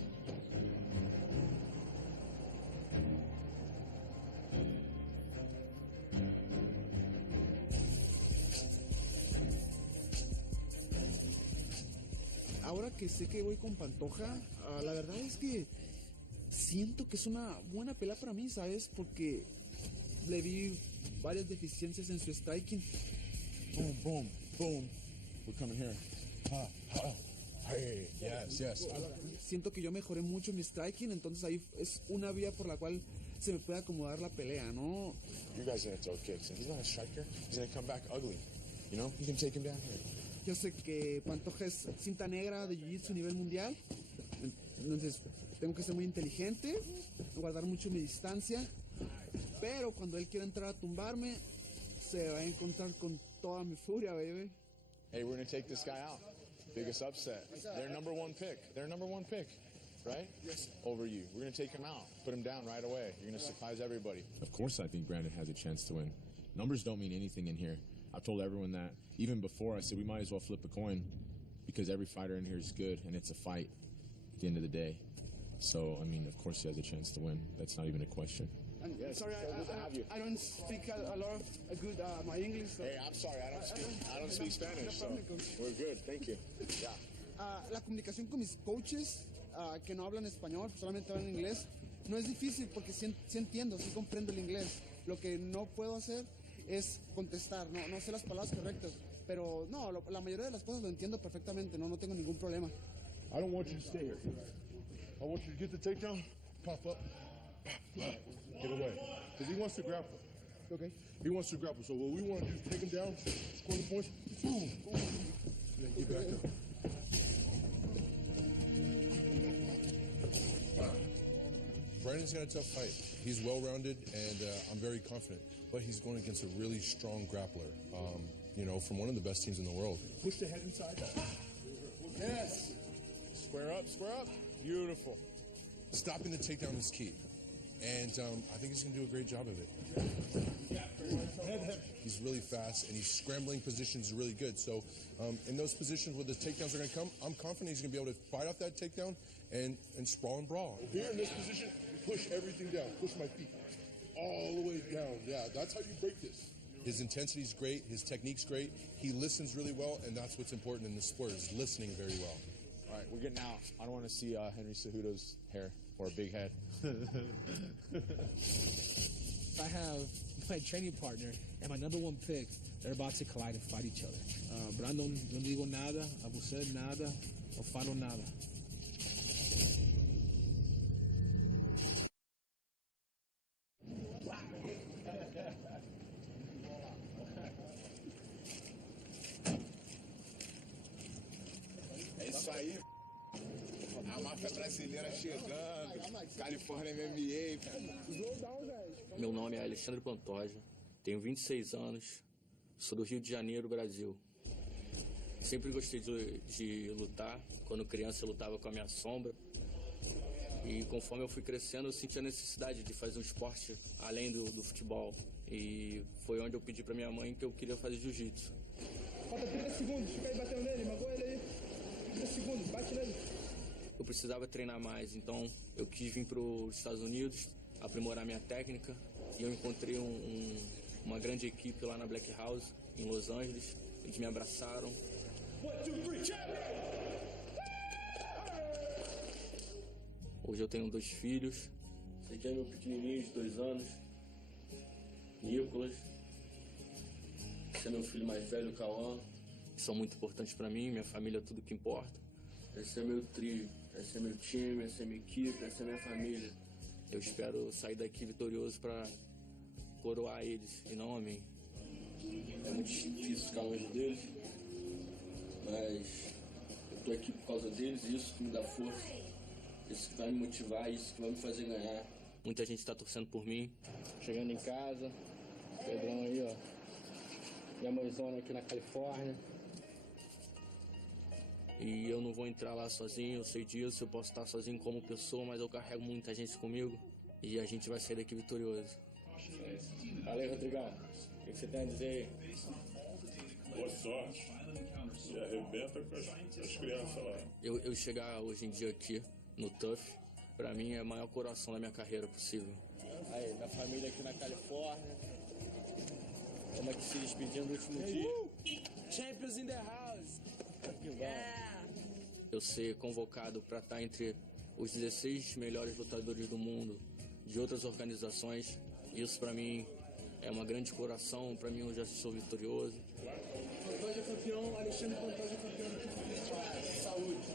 Ahora que sé que voy con Pantoja, la verdad es que siento que es una buena pelea para mí, ¿sabes? Porque le vi varias deficiencias en su striking. Boom, boom, boom. We're coming here. Ha, ha. Hey, yes. Siento que yo mejoré mucho mi striking, entonces ahí es una vía por la cual se me puede acomodar la pelea, ¿no? You guys are gonna throw kicks, and he's not a striker. He's gonna come back ugly. You know, you can take him down here. Yo sé que Pantoja es cinta negra de Jiu-Jitsu a nivel mundial, entonces tengo que ser muy inteligente, guardar mucho mi distancia, pero cuando él quiera entrar a tumbarme, se va a encontrar con toda mi furia, baby. Hey, we're gonna take this guy out. Biggest upset. Their number one pick, right? Yes. Over you. We're gonna take him out. Put him down right away. You're gonna surprise everybody. Of course I think Brandon has a chance to win. Numbers don't mean anything in here. I've told everyone that. Even before, I said we might as well flip a coin because every fighter in here is good and it's a fight at the end of the day. So, I mean, of course he has a chance to win. That's not even a question. I'm sorry, I don't speak a lot of good my English. So. Hey, I'm sorry, I don't speak Spanish, so we're good. Thank you. Yeah. La comunicación con mis coaches que no hablan español, solamente hablan inglés, no es difícil porque sí entiendo, sí comprendo el inglés. Lo que no puedo hacer es contestar, no sé las palabras correctas, pero no, la mayoría de las cosas lo entiendo perfectamente, no tengo ningún problema. I don't want you to stay here. I want you to get the takedown, pop up, get away. Because he wants to grapple. Okay. He wants to grapple. So what we want to do is take him down, score the points, boom, then get back up. Brandon's got a tough fight. He's well-rounded, and I'm very confident. But he's going against a really strong grappler, you know, from one of the best teams in the world. Push the head inside. Yes. Square up. Beautiful. Stopping the takedown is key. And I think he's going to do a great job of it. He's really fast, and he's scrambling positions really good. So in those positions where the takedowns are going to come, I'm confident he's going to be able to fight off that takedown and sprawl and brawl. Here in this position, push everything down. Push my feet all the way down. Yeah, that's how you break this. His intensity's great. His technique's great. He listens really well, and that's what's important in the sport, is listening very well. All right, we're getting out. I don't want to see Henry Cejudo's hair or a big head. I have my training partner and my number one pick. They're about to collide and fight each other. Brandon, no digo nada, a você nada, no falo nada. Isso aí. É uma Essa brasileira chegando, Califórnia MMA. Meu nome é Alexandre Pantoja, tenho 26 anos, sou do Rio de Janeiro, Brasil. Sempre gostei de lutar. Quando criança eu lutava com a minha sombra. E conforme eu fui crescendo, eu senti a necessidade de fazer um esporte além do futebol. E foi onde eu pedi pra minha mãe que eu queria fazer jiu-jitsu. Falta 30 segundos, fica aí batendo nele, magoa ele aí. 30 segundos, bate nele. Eu precisava treinar mais, então eu quis vir para os Estados Unidos, aprimorar minha técnica, e eu encontrei uma grande equipe lá na Black House, em Los Angeles. Eles me abraçaram. 1, 2, 3, champion! Hoje eu tenho 2 filhos. Esse aqui é meu pequenininho de 2 anos, Nicolas. Esse é meu filho mais velho, Cauã. São muito importantes para mim, minha família é tudo que importa. Esse é meu trio, esse é meu time, essa é minha equipe, essa é minha família. Eu espero sair daqui vitorioso para coroar eles e não a mim. É muito difícil ficar longe deles, mas eu tô aqui por causa deles e isso que me dá força, isso que vai me motivar, isso que vai me fazer ganhar. Muita gente está torcendo por mim. Chegando em casa, Pedrão aí, ó. Minha mãezona aqui na Califórnia. E eu não vou entrar lá sozinho, eu sei disso, eu posso estar sozinho como pessoa, mas eu carrego muita gente comigo e a gente vai sair daqui vitorioso. Valeu, Rodrigão. O que você tem a dizer aí? Boa sorte. E arrebenta com as crianças lá. Eu chegar hoje em dia aqui no TUF, pra mim é o maior coração da minha carreira possível. Aí, minha família aqui na Califórnia. Estamos aqui se despedindo do último dia. Champions in the house. Eu ser convocado para estar entre os 16 melhores lutadores do mundo de outras organizações, isso para mim é uma grande coração, para mim eu já sou vitorioso. Pantoja campeão, Alexandre Pantoja campeão. Saúde.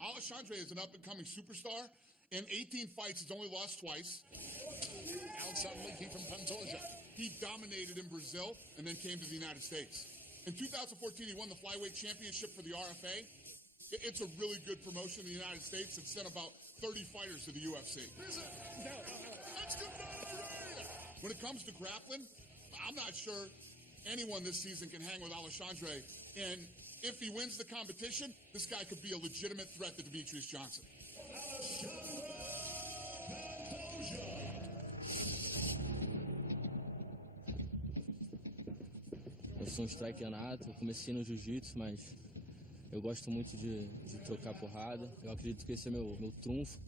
Alexandre is an up-and-coming superstar. In 18 fights, he's only lost twice. Outside looking from Pantoja. He dominated in Brazil and then came to the United States. In 2014, he won the flyweight championship for the RFA. It's a really good promotion in the United States. It sent about 30 fighters to the UFC. When it comes to grappling, I'm not sure anyone this season can hang with Alexandre. And if he wins the competition, this guy could be a legitimate threat to Demetrius Johnson. Eu sou um striker nato, eu comecei no jiu-jitsu, mas eu gosto muito de trocar porrada. Eu acredito que esse é meu trunfo.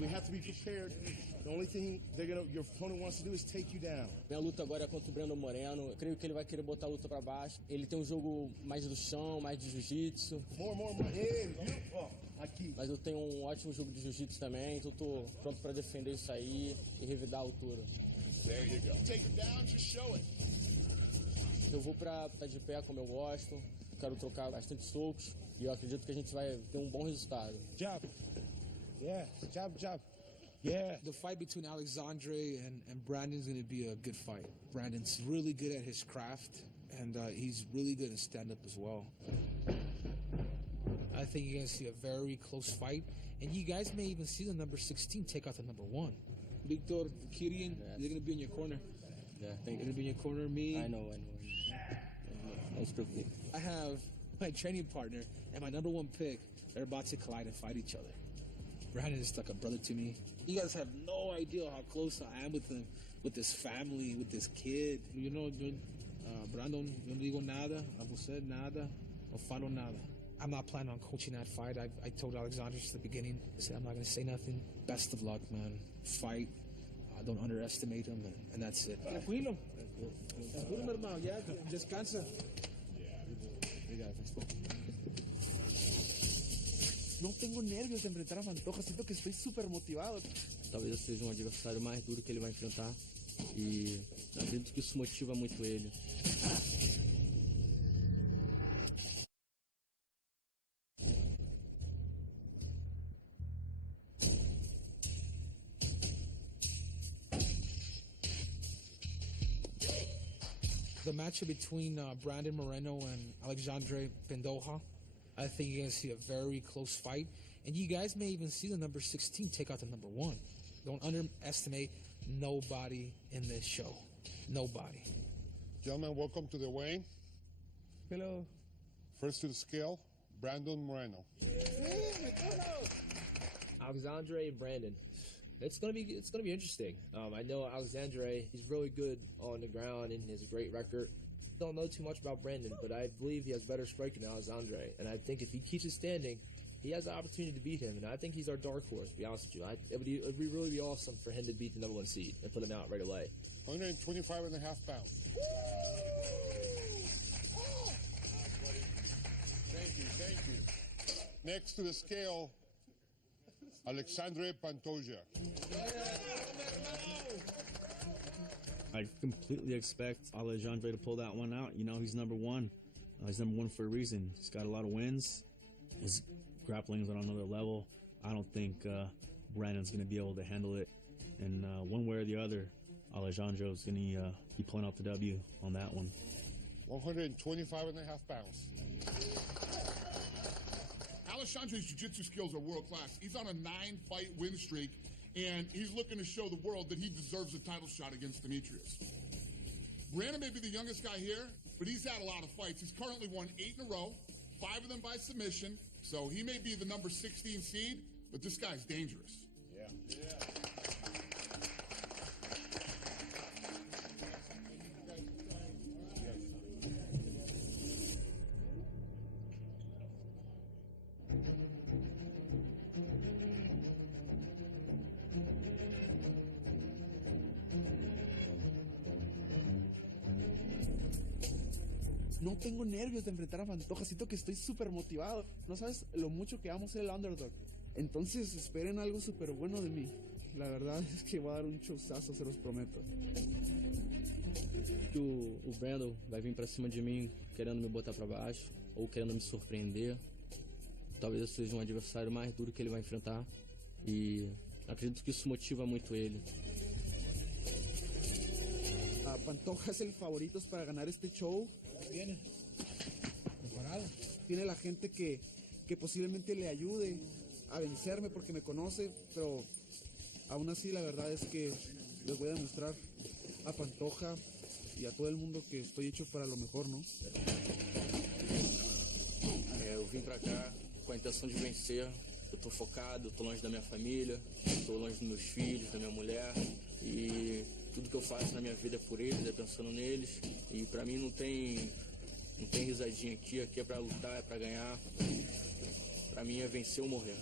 We have to be prepared. The only thing your opponent wants to do is take you down. Minha luta agora é contra o Brandon Moreno. Eu creio que ele vai querer botar a luta pra baixo. Ele tem um jogo mais do chão, mais de jiu-jitsu. Aqui. Mas eu tenho um ótimo jogo de jiu-jitsu também, então eu tô pronto pra defender isso aí e revidar a altura. There you go. Take it down, just show it. Eu vou pra estar de pé como eu gosto. Quero trocar bastante socos e eu acredito que a gente vai ter um bom resultado. Jab. Yeah, jab. Yeah. The fight between Alexandre and Brandon's going to be a good fight. Brandon's really good at his craft, and he's really good at stand-up as well. I think you're going to see a very close fight, and you guys may even see the number 16 take out the number 1. Victor, Kirian, they're going to be in your corner. Yeah, thank you. They're going to be in your corner. Me. I know. I have my training partner and my number 1 pick. They're about to collide and fight each other. Brandon is like a brother to me. You guys have no idea how close I am with him, with this family, with this kid. You know, Brandon, yo no digo nada, a você nada, no falo nada. I'm not planning on coaching that fight. I told Alexander at the beginning, I said, I'm not going to say nothing. Best of luck, man. Fight. Don't underestimate him, and that's it. Tranquilo. Tranquilo, meu irmão. Ya, descansa. No tengo nervios de enfrentar a Pantoja, siento que estoy súper motivado. Talvez eu seja um adversário mais duro que ele vai enfrentar e acredito que isso motiva muito ele. The matchup between Brandon Moreno and Alexandre Pendoja, I think you're going to see a very close fight. And you guys may even see the number 16 take out the number 1. Don't underestimate nobody in this show. Nobody. Gentlemen, welcome to the weigh-in. Hello. First to the scale, Brandon Moreno. Alexandre and Brandon. It's gonna be interesting. I know Alexandre, he's really good on the ground and has a great record. Don't know too much about Brandon, but I believe he has better striking than Alexandre. And I think if he keeps it standing, he has the opportunity to beat him. And I think he's our dark horse, to be honest with you. It would really be awesome for him to beat the number 1 seed and put him out right away. 125 and a half pounds. Thank you. Next to the scale, Alexandre Pantoja. I completely expect Alexandre to pull that one out. You know, he's number 1. He's number 1 for a reason. He's got a lot of wins. His grappling is on another level. I don't think Brandon's going to be able to handle it. And one way or the other, Alejandro is going to be pulling out the W on that one. 125 and a half pounds. Alexandre's jiu-jitsu skills are world-class. He's on a 9-fight win streak, and he's looking to show the world that he deserves a title shot against Demetrius. Brandon may be the youngest guy here, but he's had a lot of fights. He's currently won 8 in a row, 5 of them by submission, so he may be the number 16 seed, but this guy's dangerous. Yeah. No tengo nervios de enfrentar a Pantoja, siento que estoy súper motivado. No sabes lo mucho que amo ser el underdog. Entonces esperen algo súper bueno de mí. La verdad es que voy a dar um showzaço, se los prometo. O Brandon vai vir pra cima de mim querendo me botar pra baixo ou querendo me surpreender. Talvez eu seja um adversário mais duro que ele vai enfrentar e acredito que isso motiva muito ele. Pantoja es el favorito para ganar este show. Viene preparado. Tiene la gente que posiblemente le ayude a vencerme porque me conoce, pero aún así la verdad es que les voy a demostrar a Pantoja y a todo el mundo que estoy hecho para lo mejor, ¿no? Eu vim pra cá com a intenção de vencer. Eu tô focado, eu tô longe da minha família, eu tô longe dos meus filhos, da minha mulher e tudo que eu faço na minha vida é por eles, é pensando neles. E pra mim não tem risadinha aqui é pra lutar, é pra ganhar. Pra mim é vencer ou morrer.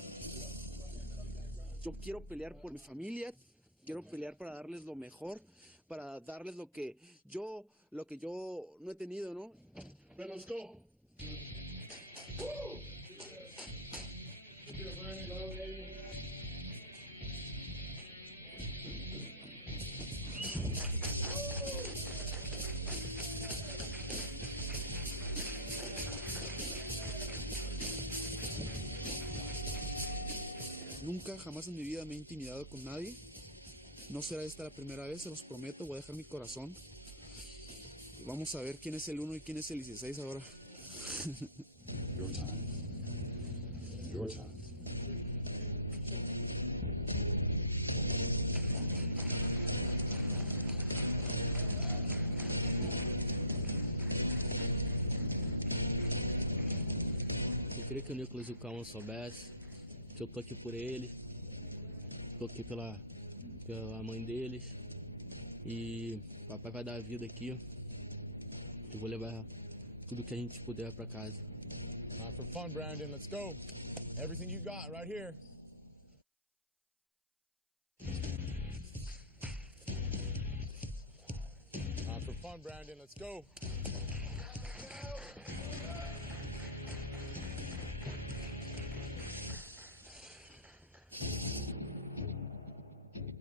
Yo quiero pelear por mi familia, quiero pelear para darles lo mejor, para darles lo que yo no he tenido, ¿no? Let's go. Nunca, jamás en mi vida me he intimidado con nadie. No será esta la primera vez, se los prometo. Voy a dejar mi corazón. Y vamos a ver quién es el 1 y quién es el 16 ahora. Your time. Your time. Eu queria que o Nicolas e o Cauã soubessem que eu tô aqui por eles, tô aqui pela mãe deles e o papai vai dar a vida aqui. Eu vou levar tudo que a gente puder pra casa. Time for fun, Brandon. Let's go. Everything you got right here. Time for fun, Brandon. Let's go.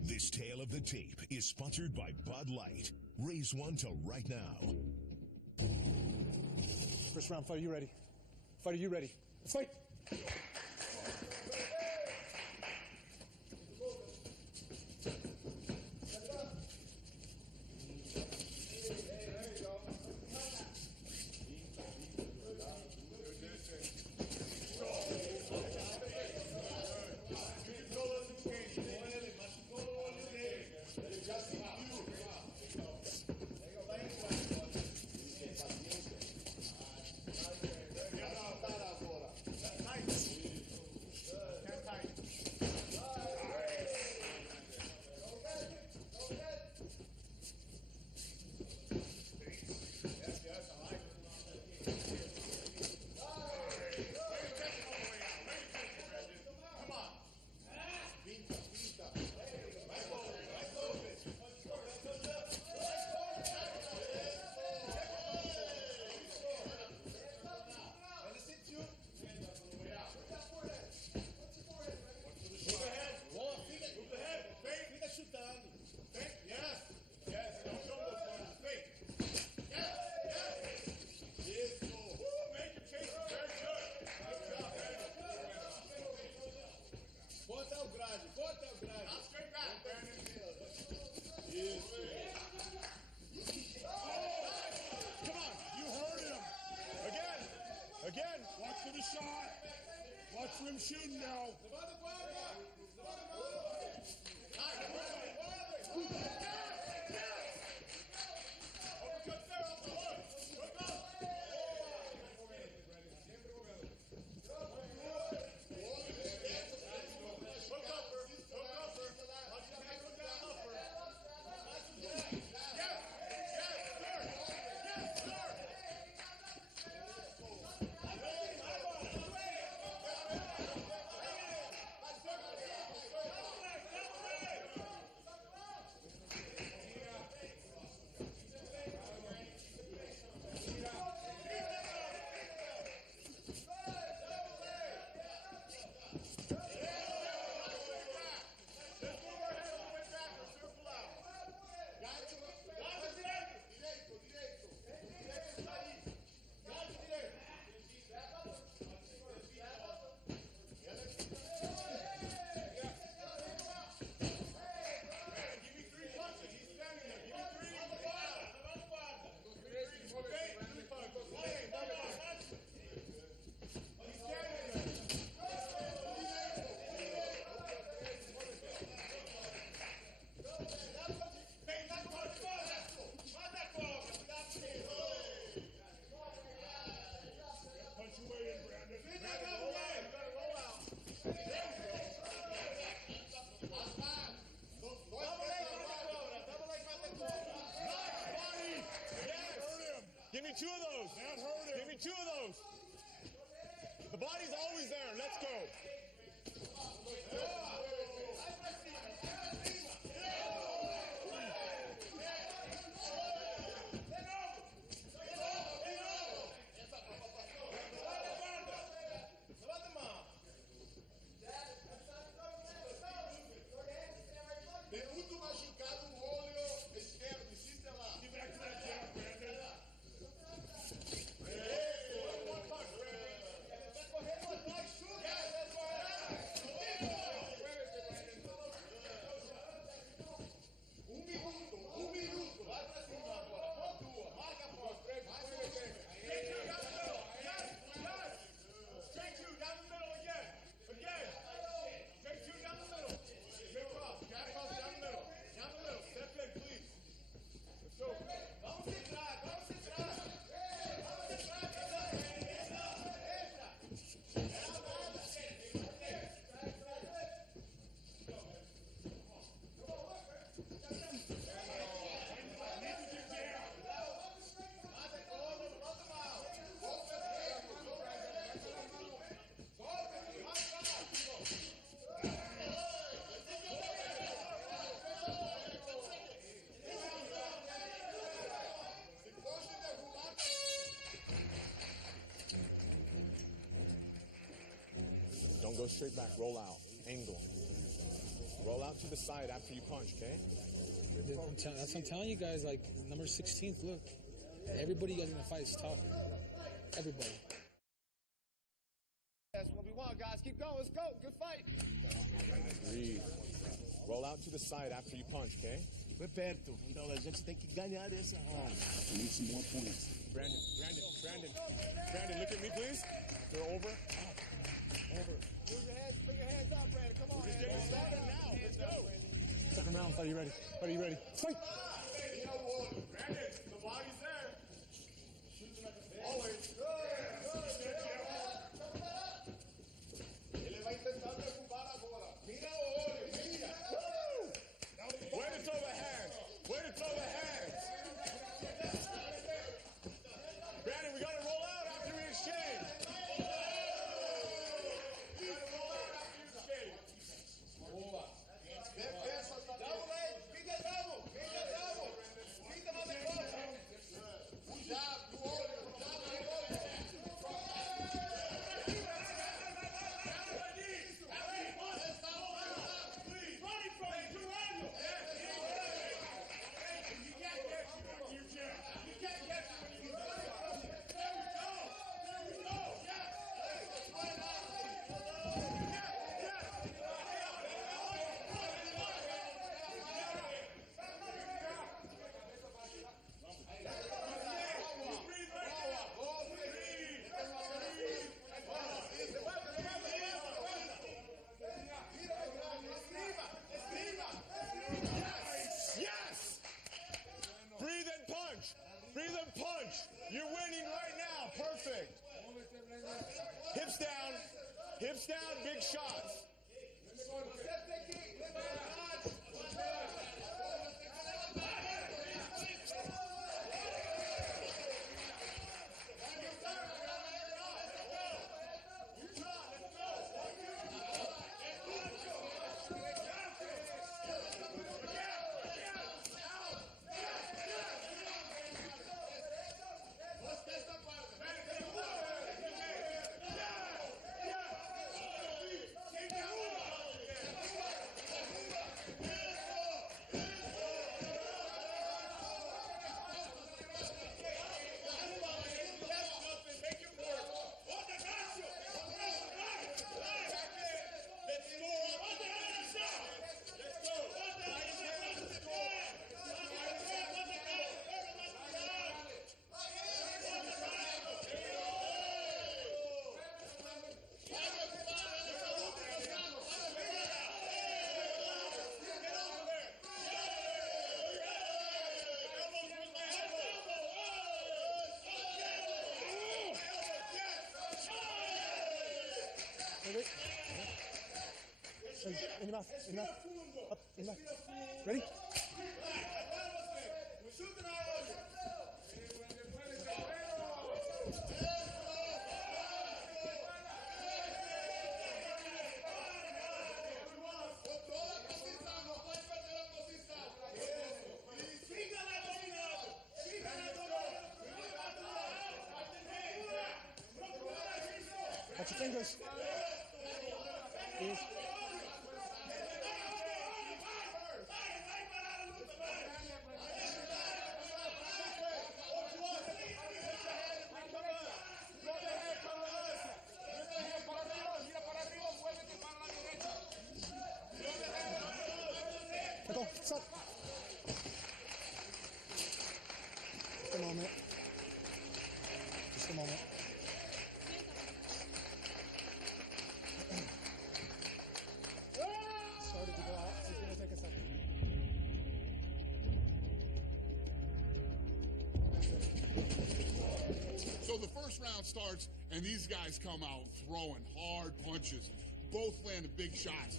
This tale of the tape is sponsored by Bud Light. Raise one to right now. First round, fighter, you ready? Fighter, you ready? Let's fight! Watch him shooting now. Give me two of those. Give me two of those. The body's always there. Let's go. Don't go straight back. Roll out. Angle. Roll out to the side after you punch, okay? That's what I'm telling you guys. Like, number 16th, look. Everybody you guys in the fight is tough. Everybody. That's what we want, guys. Keep going. Let's go. Good fight. Breathe. Roll out to the side after you punch, okay? Foi perto. Então a gente tem que ganhar dessa round. We need some more points. Brandon, look at me, please. They're over. Over. Move your hands. Put your hands up, Brandon. Come on. We're just getting started now. Let's go. Second round. Are you ready? Are you ready? Fight! Brandon, the body's there. Always. Ele vai tentar derrubar agora. Mira o olho, mira. Way to throw the hands. Way to throw the hands. Brandon, we got to roll out after we exchange. Breathe and punch. You're winning right now. Perfect. Hips down. Hips down, big shots. In your mouth. Up, in your mouth. Ready? Watch your fingers. Please. Go, stop. Just a moment. Just a moment. Started to go out. It's going to take a second. So the first round starts, and these guys come out throwing hard punches. Both landed big shots.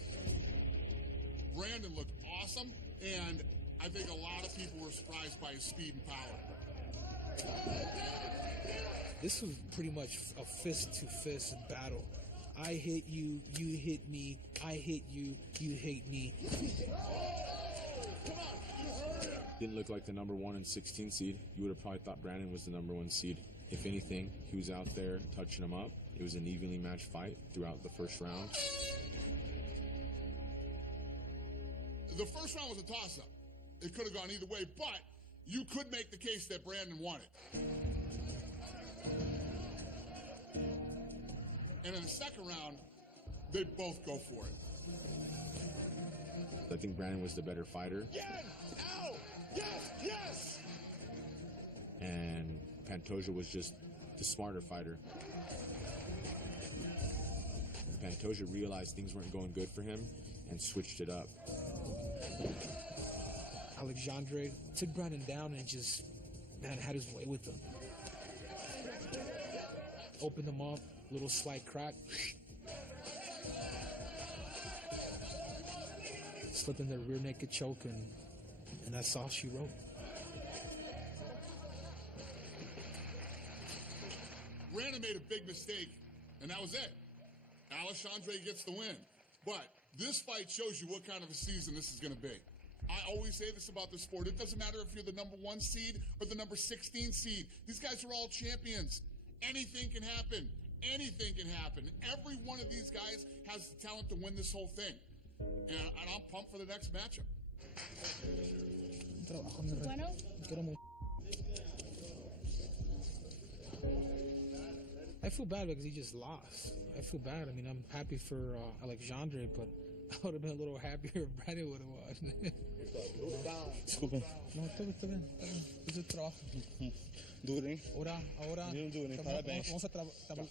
Brandon looked awesome, and I think a lot of people were surprised by his speed and power. This was pretty much a fist-to-fist battle. I hit you, you hit me, I hit you, you hit me. Didn't look like the number 1 and 16 seed. You would have probably thought Brandon was the number 1 seed. If anything, he was out there touching him up. It was an evenly matched fight throughout the first round. The first round was a toss-up. It could have gone either way, but you could make the case that Brandon won it. And in the second round, they both go for it. I think Brandon was the better fighter. Yes! Ow! Yes! Yes! And Pantoja was just the smarter fighter. Pantoja realized things weren't going good for him and switched it up. Alexandre took Brandon down and just, man, had his way with him. Opened him up, little slight crack. Slipped in the rear naked choke, and that's all she wrote. Brandon made a big mistake, and that was it. Alexandre gets the win. But this fight shows you what kind of a season this is going to be. I always say this about the sport. It doesn't matter if you're the number 1 seed or the number 16 seed. These guys are all champions. Anything can happen. Anything can happen. Every one of these guys has the talent to win this whole thing. And I'm pumped for the next matchup. I feel bad because he just lost. I feel bad. I mean, I'm happy for Alexandre, but I would have been a little happier if Brandon would have won. Desculpen. No, está bien. Es el trabajo. Duro, hein? Ahora Duro, hein? Parabéns. Vamos a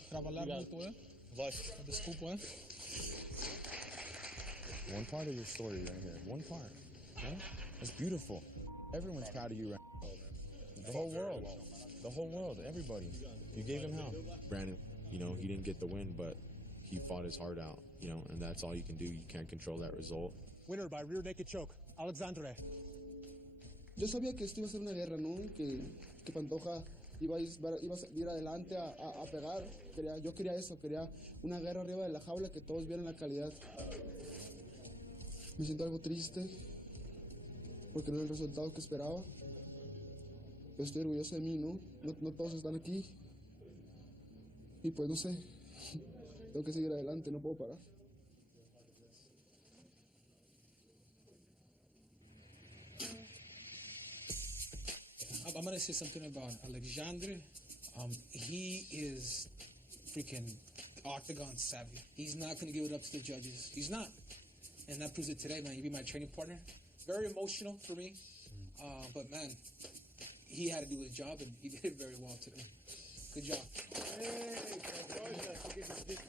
trabalhar muito, hein? Lógico. Desculpa, hein? One part of your story right here. One part. Huh? That's beautiful. Everyone's proud of you right now. The whole world. The whole world. Everybody. You gave him hell. Brandon, you know, he didn't get the win, but he fought his heart out, you know, and that's all you can do. You can't control that result. Winner by rear naked choke, Alexandre. Yo sabía que esto iba a ser una guerra, ¿no? Que Pantoja iba a ir adelante a pegar. Yo quería eso, quería una guerra arriba de la jaula, que todos vieran la calidad. Me siento algo triste, porque no es el resultado que esperaba. Pero estoy orgulloso de mí, ¿no? No todos están aquí. Y pues no sé, tengo que seguir adelante, no puedo parar. I'm going to say something about Alexandre. He is freaking octagon savvy. He's not going to give it up to the judges. He's not. And that proves it today, man. You'll be my training partner. Very emotional for me. But, man, he had to do his job, and he did it very well today. Good job.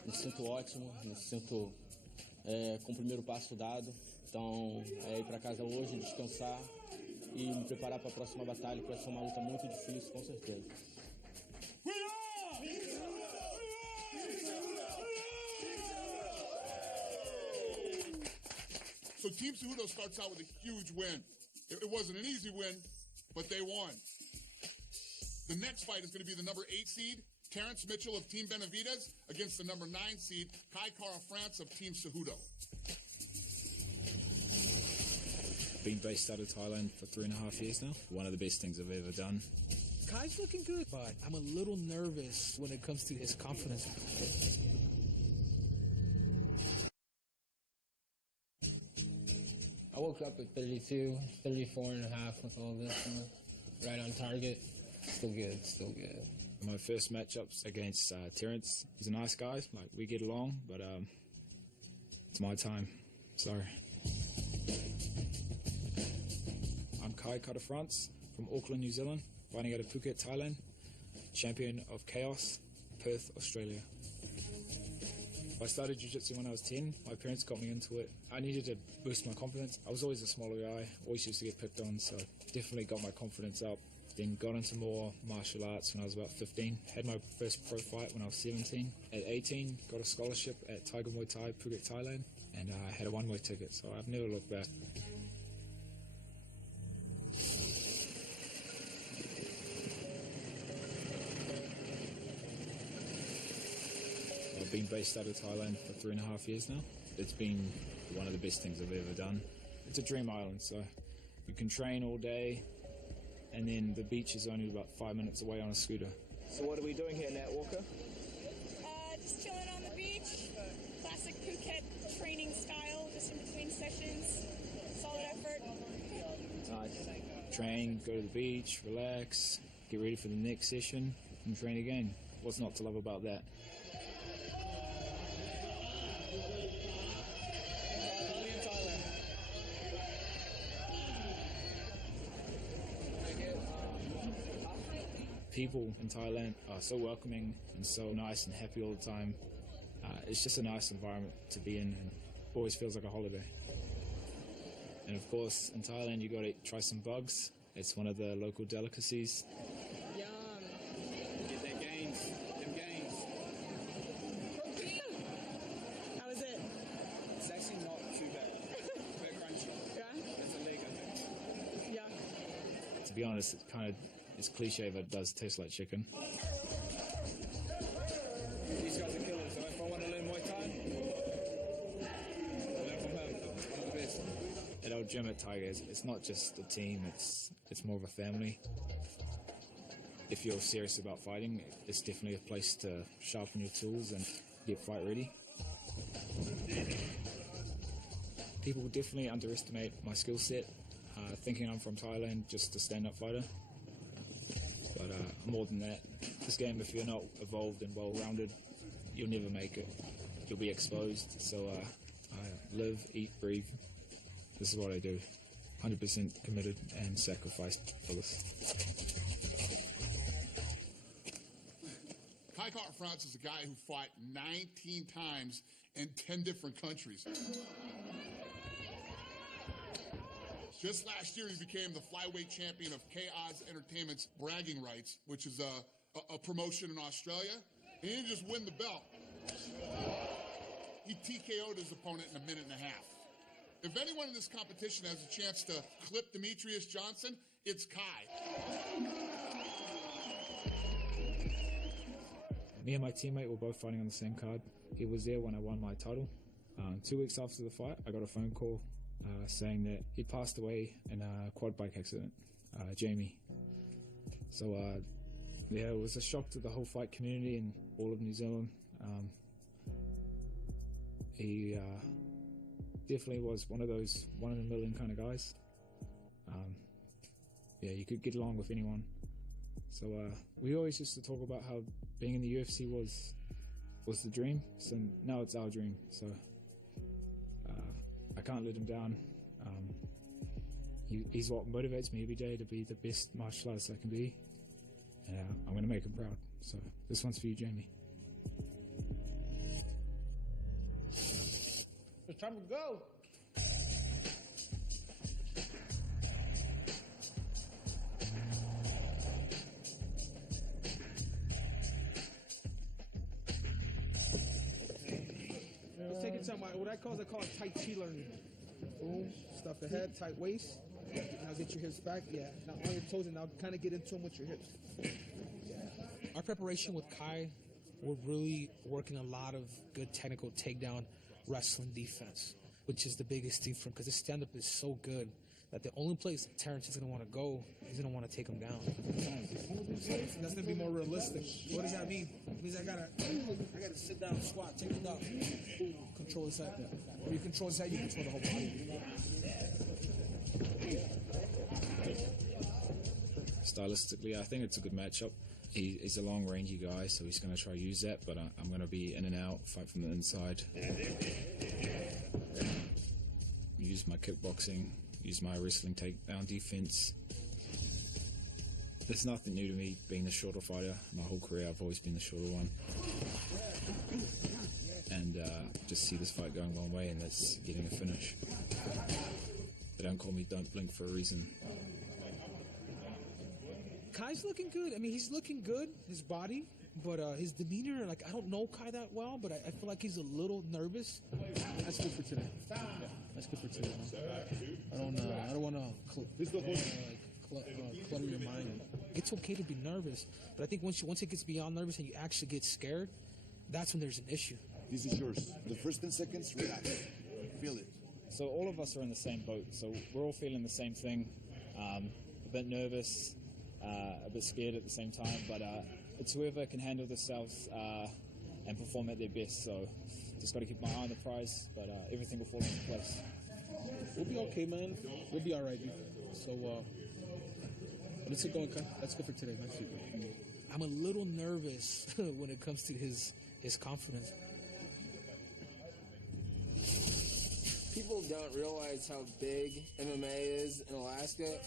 Me sinto ótimo, me sinto com o primeiro passo dado. Então, é ir para casa hoje, descansar e me preparar para a próxima batalha, que vai ser uma luta muito difícil, com certeza. So Team Cejudo starts out with a huge win. It wasn't an easy win, but they won. The next fight is going to be the number 8 seed, Terrence Mitchell of Team Benavidez, against the number 9 seed, Kai Kara-France of Team Cejudo. Been based out of Thailand for 3.5 years now. One of the best things I've ever done. Kai's looking good, but I'm a little nervous when it comes to his confidence. I woke up at 32, 34 and a half with all this, right on target. Still good, still good. My first matchups against Terrence. He's a nice guy, like we get along, but it's my time. Sorry. I'm Kai Kara-France from Auckland, New Zealand, fighting out of Phuket, Thailand, champion of Chaos, Perth, Australia. I started Jiu-Jitsu when I was 10. My parents got me into it. I needed to boost my confidence. I was always a smaller guy, always used to get picked on, so definitely got my confidence up. Then got into more martial arts when I was about 15. Had my first pro fight when I was 17. At 18, got a scholarship at Tiger Muay Thai, Phuket, Thailand, and I had a one-way ticket, so I've never looked back. I've been based out of Thailand for 3.5 years now. It's been one of the best things I've ever done. It's a dream island, so you can train all day, and then the beach is only about 5 minutes away on a scooter. So what are we doing here, Nat Walker? Just chilling on the beach. Classic Phuket training style, just in between sessions. Solid effort. Nice. Train, go to the beach, relax, get ready for the next session, and train again. What's not to love about that? People in Thailand are so welcoming and so nice and happy all the time. It's just a nice environment to be in, and always feels like a holiday. And of course, in Thailand, you got to try some bugs. It's one of the local delicacies. Yum. Get that gains. Them gains. How is it? It's actually not too bad. Very crunchy. Yeah? That's a leg, I think. Yeah. To be honest, it's cliche, but it does taste like chicken. These guys are killers, so if I want to learn Muay Thai, I'll learn from him. One of the best. At our gym at Tigers, it's not just a team, it's more of a family. If you're serious about fighting, it's definitely a place to sharpen your tools and get fight ready. People definitely underestimate my skill set, thinking I'm from Thailand, just a stand-up fighter. But more than that, this game, if you're not evolved and well-rounded, you'll never make it. You'll be exposed. So I live, eat, breathe. This is what I do. 100% committed and sacrificed for this. Kai Kara-France is a guy who fought 19 times in 10 different countries. Just last year, he became the flyweight champion of Chaos Entertainment's bragging rights, which is a promotion in Australia. And he didn't just win the belt. He TKO'd his opponent in a minute and a half. If anyone in this competition has a chance to clip Demetrius Johnson, it's Kai. Me and my teammate were both fighting on the same card. He was there when I won my title. 2 weeks after the fight, I got a phone call saying that he passed away in a quad bike accident, Jamie. So, yeah, it was a shock to the whole fight community and all of New Zealand. He definitely was one of those one in a million kind of guys. Yeah, you could get along with anyone. So we always used to talk about how being in the UFC was the dream. So now it's our dream. So I can't let him down. He's what motivates me every day to be the best martial artist I can be. And I'm going to make him proud. So this one's for you, Jamie. It's time to go. Let's take your time. What I call it tight T learning. Boom, stuff the head, tight waist. Now get your hips back. Yeah. Now on your toes and now kind of get into them with your hips. Our preparation with Kai, we're really working a lot of good technical takedown wrestling defense, which is the biggest thing for him because his stand-up is so good that the only place Terrence is going to want to go is going to want to take him down. That's going to be more realistic. What does that mean? It means I got to sit down, squat, take him down. Control his head. When you control his head, you control the whole body. Stylistically, I think it's a good matchup. He's a long-rangey guy, so he's going to try to use that, but I'm going to be in and out, fight from the inside. Use my kickboxing, use my wrestling takedown defense. There's nothing new to me being the shorter fighter. My whole career, I've always been the shorter one. And just see this fight going one way, and that's getting a finish. They don't call me Don't Blink for a reason. Kai's looking good. I mean, he's looking good, his body, but his demeanor, like, I don't know Kai that well, but I feel like he's a little nervous. That's good for today. Yeah, that's good for today. I don't want to clutter your mind. It's okay to be nervous, but I think once it gets beyond nervous and you actually get scared, that's when there's an issue. This is yours. The first 10 seconds, relax. Feel it. So all of us are in the same boat. So we're all feeling the same thing. A bit nervous, a bit scared at the same time. But it's whoever can handle themselves and perform at their best. So just got to keep my eye on the prize. But everything will fall into place. We'll be okay, man. We'll be all right. So let's get going, Kai. That's good for today, man. I'm a little nervous when it comes to his confidence. People don't realize how big MMA is in Alaska.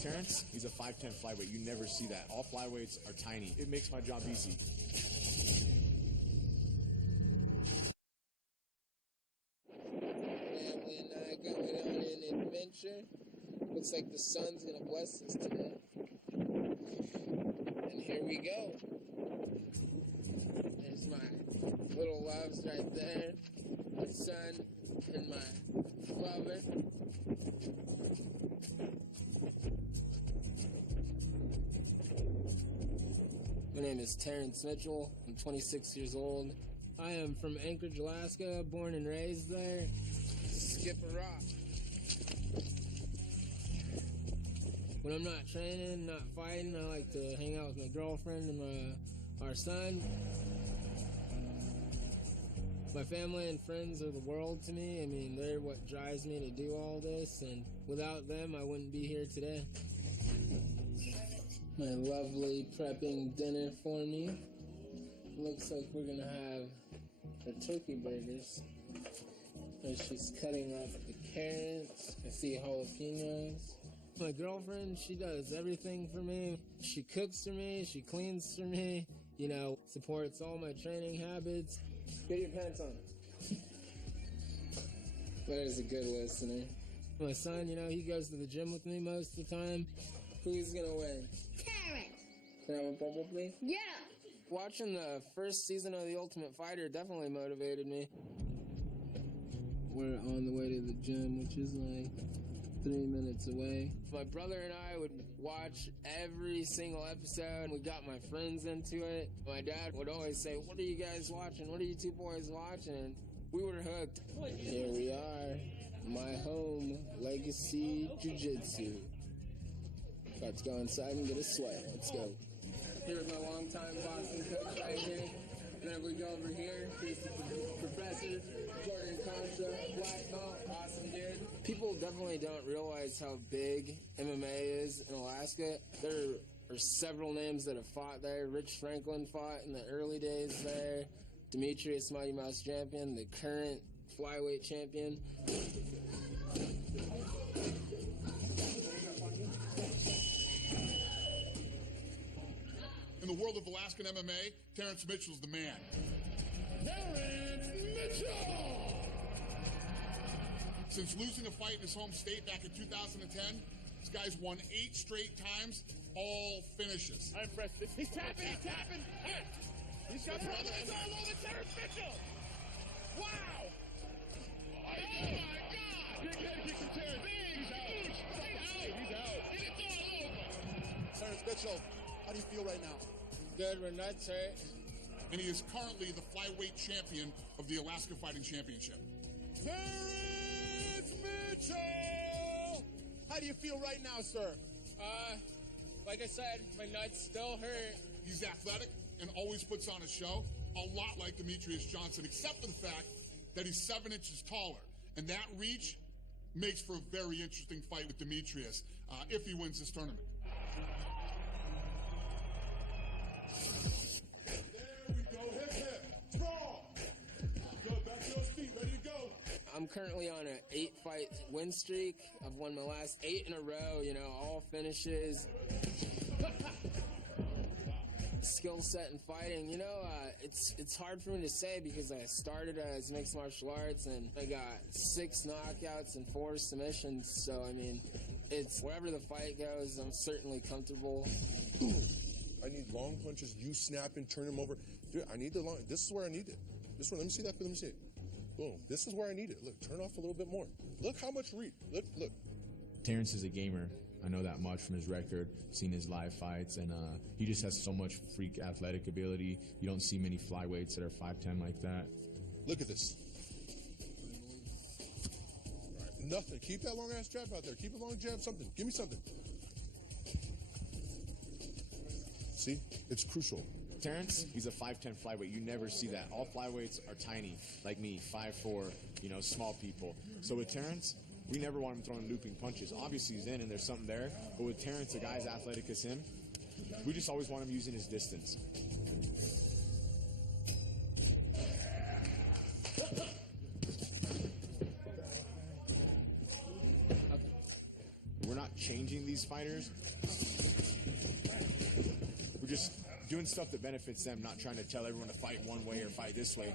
Terrence, he's a 5'10" flyweight. You never see that. All flyweights are tiny. It makes my job easy. Family and I going on an adventure. Looks like the sun's gonna bless us today. And here we go. There's my little loves right there. My son and my lover. My name is Terrence Mitchell. I'm 26 years old. I am from Anchorage, Alaska, born and raised there. Skip a rock. When I'm not training, not fighting, I like to hang out with my girlfriend and our son. My family and friends are the world to me. I mean, they're what drives me to do all this, and without them, I wouldn't be here today. My lovely prepping dinner for me. Looks like we're gonna have the turkey burgers. As she's cutting up the carrots, I see jalapenos. My girlfriend, she does everything for me. She cooks for me, she cleans for me, supports all my training habits. Get your pants on. There's a good listener. My son, you know, he goes to the gym with me most of the time. Who's gonna win? Terrence. Can I have a bubble, please? Yeah. Watching the first season of The Ultimate Fighter definitely motivated me. We're on the way to the gym, which is like 3 minutes away. My brother and I would watch every single episode. We got my friends into it. My dad would always say, "What are you guys watching? What are you two boys watching?" We were hooked. Here we are, my home, Legacy Jiu-Jitsu. About to go inside and get a sweat. Let's go. Here's my longtime boxing coach right here. And then if we go over here, here's the professor, Jordan Contra, black belt, awesome dude. People definitely don't realize how big MMA is in Alaska. There are several names that have fought there. Rich Franklin fought in the early days there. Demetrius Mighty Mouse champion, the current flyweight champion. In the world of Alaskan MMA, Terrence Mitchell's the man. Terrence Mitchell! Since losing a fight in his home state back in 2010, this guy's won 8 straight times, all finishes. I'm impressed. He's tapping, he's tapping. Hey! He's got problems all over Terrence Mitchell! Wow! Oh my God! Big head kick from Terrence. He's out. He's out. And it's all over. Terrence Mitchell, how do you feel right now? Good, we're nuts, right? And he is currently the flyweight champion of the Alaska Fighting Championship. Terrence Mitchell! How do you feel right now, sir? Like I said, my nuts still hurt. He's athletic and always puts on a show, a lot like Demetrius Johnson, except for the fact that he's 7 inches taller. And that reach makes for a very interesting fight with Demetrius if he wins this tournament. I'm currently on an 8-fight win streak. I've won my last 8 in a row, you know, all finishes. Skill set and fighting, you know, it's hard for me to say because I started as mixed martial arts and I got 6 knockouts and 4 submissions. So, I mean, it's wherever the fight goes, I'm certainly comfortable. I need long punches. You snap and turn him over. Dude, I need the long. This is where I need it. This one. Let me see that. Let me see it. Boom. This is where I need it. Look, turn off a little bit more. Look how much reach. Look. Terrence is a gamer. I know that much from his record, seen his live fights, and he just has so much freak athletic ability. You don't see many flyweights that are 5'10" like that. Look at this. Right. Nothing. Keep that long ass jab out there. Keep a long jab. Something. Give me something. See? It's crucial. Terrence, he's a 5'10" flyweight. You never see that. All flyweights are tiny, like me, 5'4", you know, small people. So with Terrence, we never want him throwing looping punches. Obviously he's in and there's something there, but with Terrence, a guy as athletic as him, we just always want him using his distance. We're not changing these fighters. We're just doing stuff that benefits them, not trying to tell everyone to fight one way or fight this way.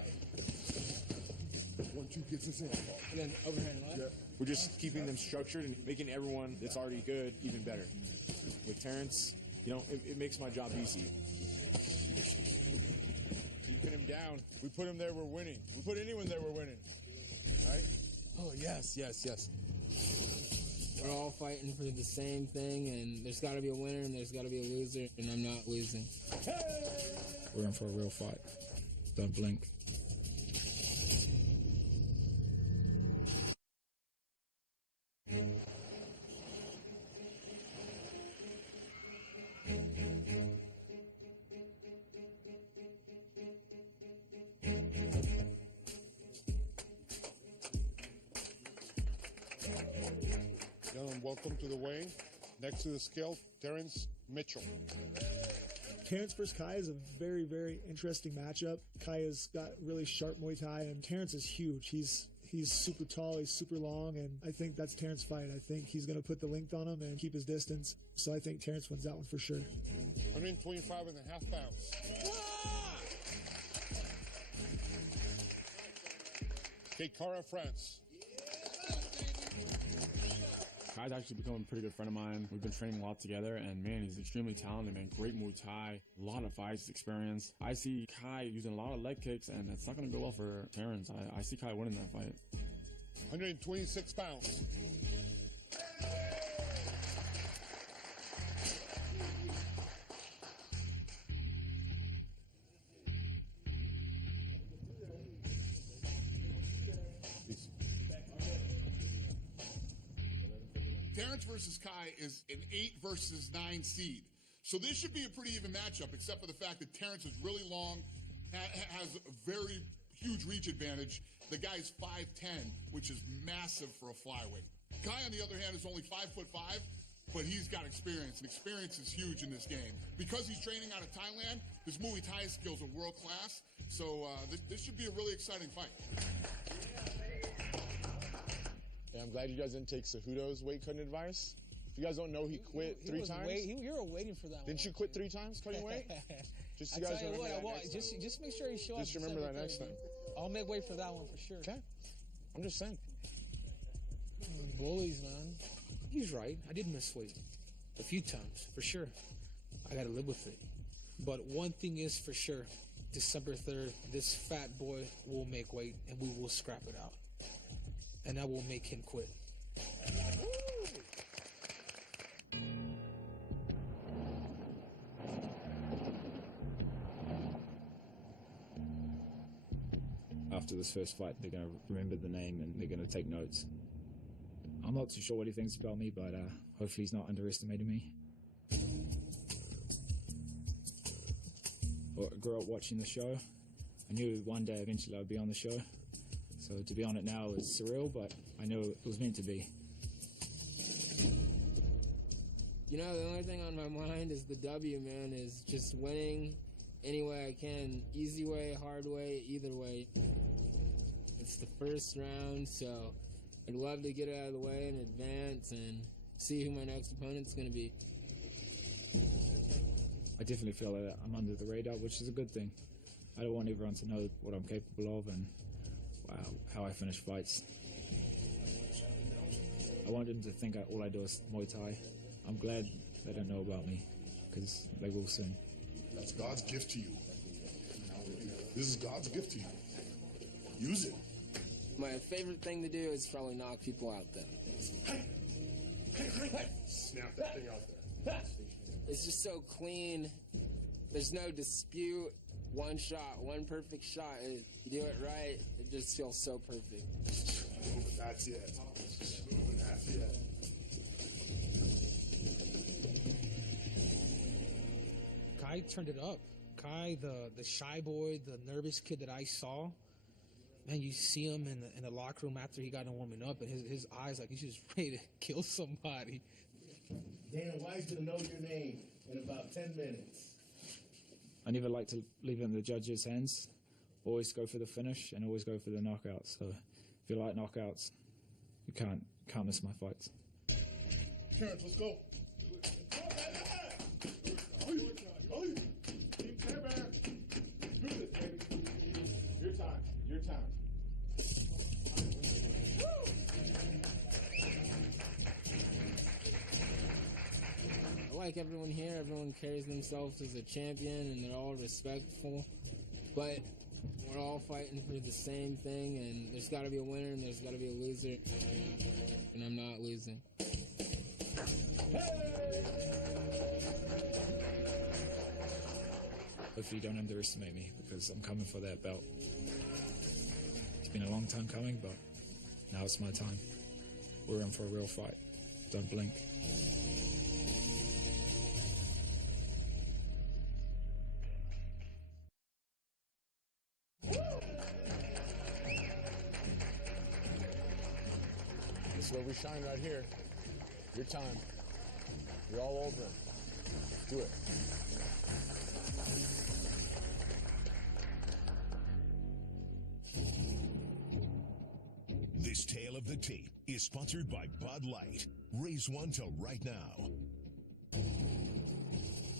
1-2 gets us in. And then overhand left? Yeah. We're just keeping them structured and making everyone that's already good even better. With Terrence, you know, it makes my job easy. Keeping him down. We put him there, we're winning. We put anyone there, we're winning. Right? Oh, yes. We're all fighting for the same thing, and there's got to be a winner and there's got to be a loser, and I'm not losing. We're in for a real fight. Don't blink. Gentlemen, welcome to the weigh. Next to the scale, Terrence Mitchell. Terrence versus Kai is a very, very interesting matchup. Kai has got really sharp Muay Thai, and Terrence is huge. He's super tall, he's super long, and I think that's Terrence's fight. I think he's going to put the length on him and keep his distance. So I think Terrence wins that one for sure. 125.5 pounds. Okay, Cara, France. Kai's actually become a pretty good friend of mine. We've been training a lot together, and man, he's extremely talented, man. Great Muay Thai, a lot of fights experience. I see Kai using a lot of leg kicks, and it's not going to go well for Terrence. I see Kai winning that fight. 126 pounds. Terrence versus Kai is an 8 versus 9 seed. So this should be a pretty even matchup, except for the fact that Terrence is really long, has a very huge reach advantage. The guy's 5'10", which is massive for a flyweight. Kai, on the other hand, is only 5'5", but he's got experience, and experience is huge in this game. Because he's training out of Thailand, his Muay Thai skills are world class, so this should be a really exciting fight. Yeah, I'm glad you guys didn't take Cejudo's weight cutting advice. If you guys don't know, he quit three times. You were waiting for that. Didn't you quit 3 times cutting weight? Just I you guys tell you remember what, that next time. just make sure you show up. Just remember that next time. I'll make way for that one for sure. Okay. I'm just saying. Bullies, man. He's right. I did miss weight a few times, for sure. I got to live with it. But one thing is for sure, December 3rd, this fat boy will make weight, and we will scrap it out. And I will make him quit. After this first fight, they're going to remember the name and they're going to take notes. I'm not too sure what he thinks about me, but hopefully he's not underestimating me. I grew up watching the show. I knew one day eventually I'd be on the show. So to be on it now is surreal, but I know it was meant to be. You know, the only thing on my mind is the W, man, is just winning any way I can. Easy way, hard way, either way. It's the first round, so I'd love to get it out of the way and advance and see who my next opponent's going to be. I definitely feel that I'm under the radar, which is a good thing. I don't want everyone to know what I'm capable of and how I finish fights. I want them to think all I do is Muay Thai. I'm glad they don't know about me, because they will soon. That's God's gift to you. This is God's gift to you. Use it. My favorite thing to do is probably knock people out, though. Snap that thing out there. It's just so clean. There's no dispute. One shot, one perfect shot. You do it right, it just feels so perfect. That's it. That's it. Kai turned it up. Kai, the shy boy, the nervous kid that I saw, man, you see him in the locker room after he got done warming up, and his eyes like he's just ready to kill somebody. Dana White's gonna know your name in about 10 minutes. I never like to leave it in the judges' hands. Always go for the finish and always go for the knockouts. So if you like knockouts, you can't miss my fights. Terrence, let's go. Your time. Your time. I like everyone here. Everyone carries themselves as a champion, and they're all respectful. But we're all fighting for the same thing, and there's got to be a winner, and there's got to be a loser. And I'm not losing. Hopefully you don't underestimate me, because I'm coming for that belt. It's been a long time coming, but now it's my time. We're in for a real fight. Don't blink. This is where we shine right here. Your time. You're all over him. Do it. This tale of the tape is sponsored by Bud Light. Raise one to right now.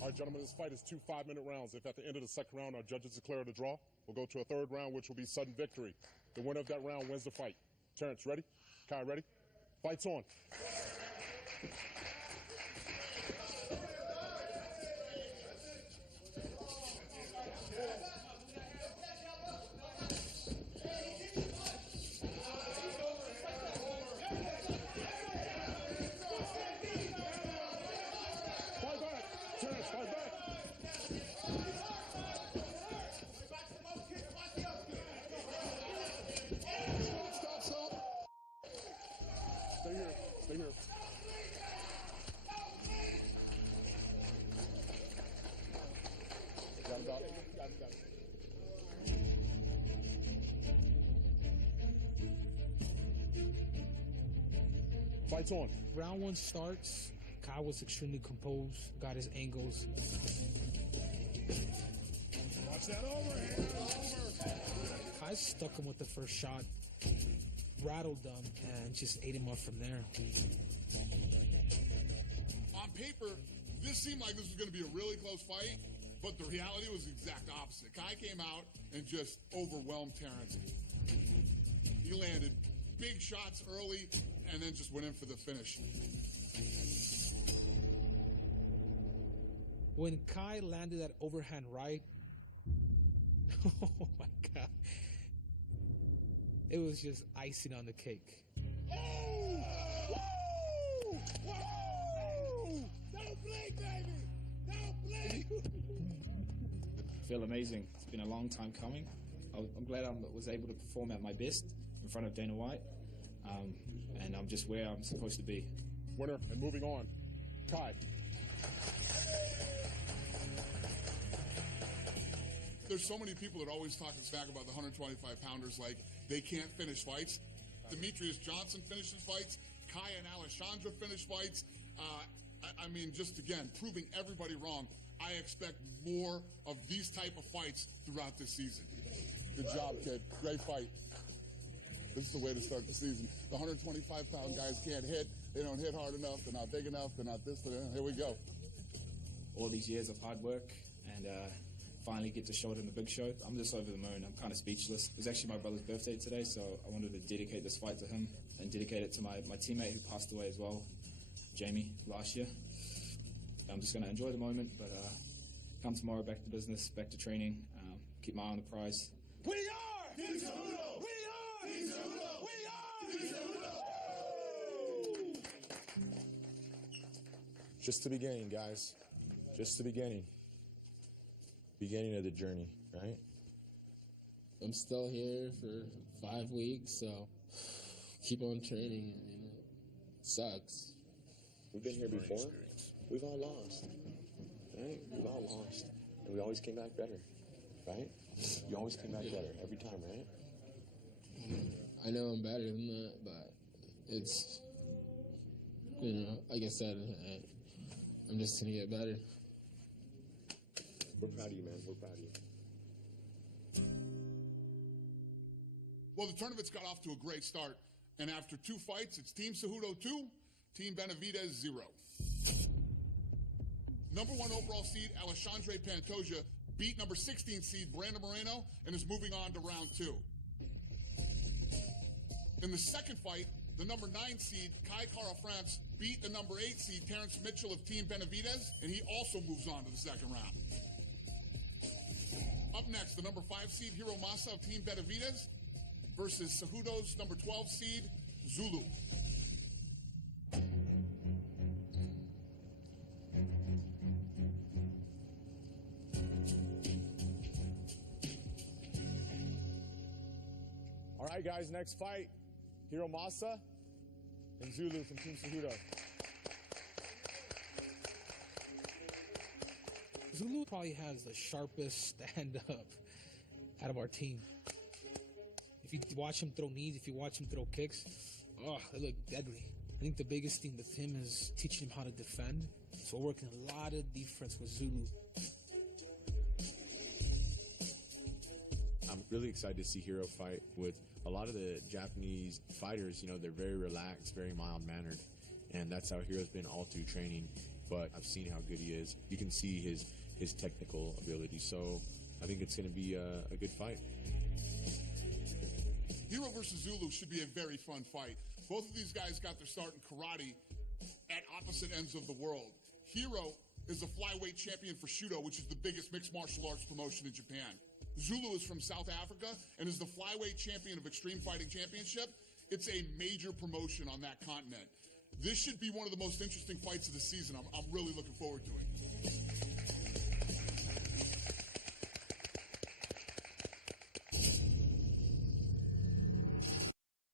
All right, gentlemen, this fight is 2 5-minute rounds. If at the end of the second round our judges declare it a draw, we'll go to a third round, which will be sudden victory. The winner of that round wins the fight. Terrence, ready? Kai, ready? Fight's on. Stay here. Got it. Fight's on. Round one starts. Kai was extremely composed, got his angles. Watch that overhand. Kai stuck him with the first shot, rattled them, and just ate him up from there. On paper, this seemed like this was going to be a really close fight, but the reality was the exact opposite. Kai came out and just overwhelmed Terrence. He landed big shots early and then just went in for the finish. When Kai landed that overhand right, oh my God. It was just icing on the cake. Oh! Woo! Woo! Don't blink, baby! Don't blink! I feel amazing. It's been a long time coming. I'm glad I was able to perform at my best in front of Dana White. And I'm just where I'm supposed to be. Winner and moving on. Kai. There's so many people that are always talking smack about the 125-pounders like they can't finish fights. Demetrius Johnson finishes fights. Kai and Alexandre finish fights. I mean, just again, proving everybody wrong. I expect more of these type of fights throughout this season. Good job, kid. Great fight. This is the way to start the season. The 125-pound guys can't hit. They don't hit hard enough. They're not big enough. They're not this. Here we go. All these years of hard work and finally get to show it in the big show. I'm just over the moon. I'm kind of speechless. It was actually my brother's birthday today, so I wanted to dedicate this fight to him and dedicate it to my teammate who passed away as well, Jamie, last year. I'm just going to enjoy the moment, but come tomorrow, back to business, back to training, keep my eye on the prize. We are Cejudo! We are Cejudo! We are Cejudo! Just the beginning, guys. Just the beginning. Beginning of the journey, right? I'm still here for 5 weeks, so keep on training. You know, it sucks. We've been here before. We've all lost, right? We've all lost, and we always came back better, right? You always came back better every time, right? I know I'm better than that, but it's, you know, like I said, I'm just gonna get better. We're proud of you, man. We're proud of you. Well, the tournament's got off to a great start, and after 2 fights, it's Team Cejudo 2, Team Benavidez 0. Number 1 overall seed Alexandre Pantoja beat number 16 seed Brandon Moreno and is moving on to round 2. In the second fight, the number 9 seed Kai Kara-France beat the number 8 seed Terrence Mitchell of Team Benavidez, and he also moves on to the second round. Up next, the number 5 seed Hiro Masa of Team Benavidez versus Cejudo's number 12 seed Zulu. All right, guys, next fight, Hiro Masa and Zulu from Team Cejudo. Zulu probably has the sharpest stand-up out of our team. If you watch him throw knees, if you watch him throw kicks, oh, they look deadly. I think the biggest thing with him is teaching him how to defend. So we're working a lot of defense with Zulu. I'm really excited to see Hiro fight with a lot of the Japanese fighters. You know, they're very relaxed, very mild-mannered, and that's how Hiro's been all through training. But I've seen how good he is. You can see his technical ability, so I think it's going to be a good fight. Hiro versus Zulu should be a very fun fight. Both of these guys got their start in karate at opposite ends of the world. Hiro is a flyweight champion for Judo, which is the biggest mixed martial arts promotion in Japan. Zulu is from South Africa and is the flyweight champion of Extreme Fighting Championship. It's a major promotion on that continent. This should be one of the most interesting fights of the season. I'm really looking forward to it.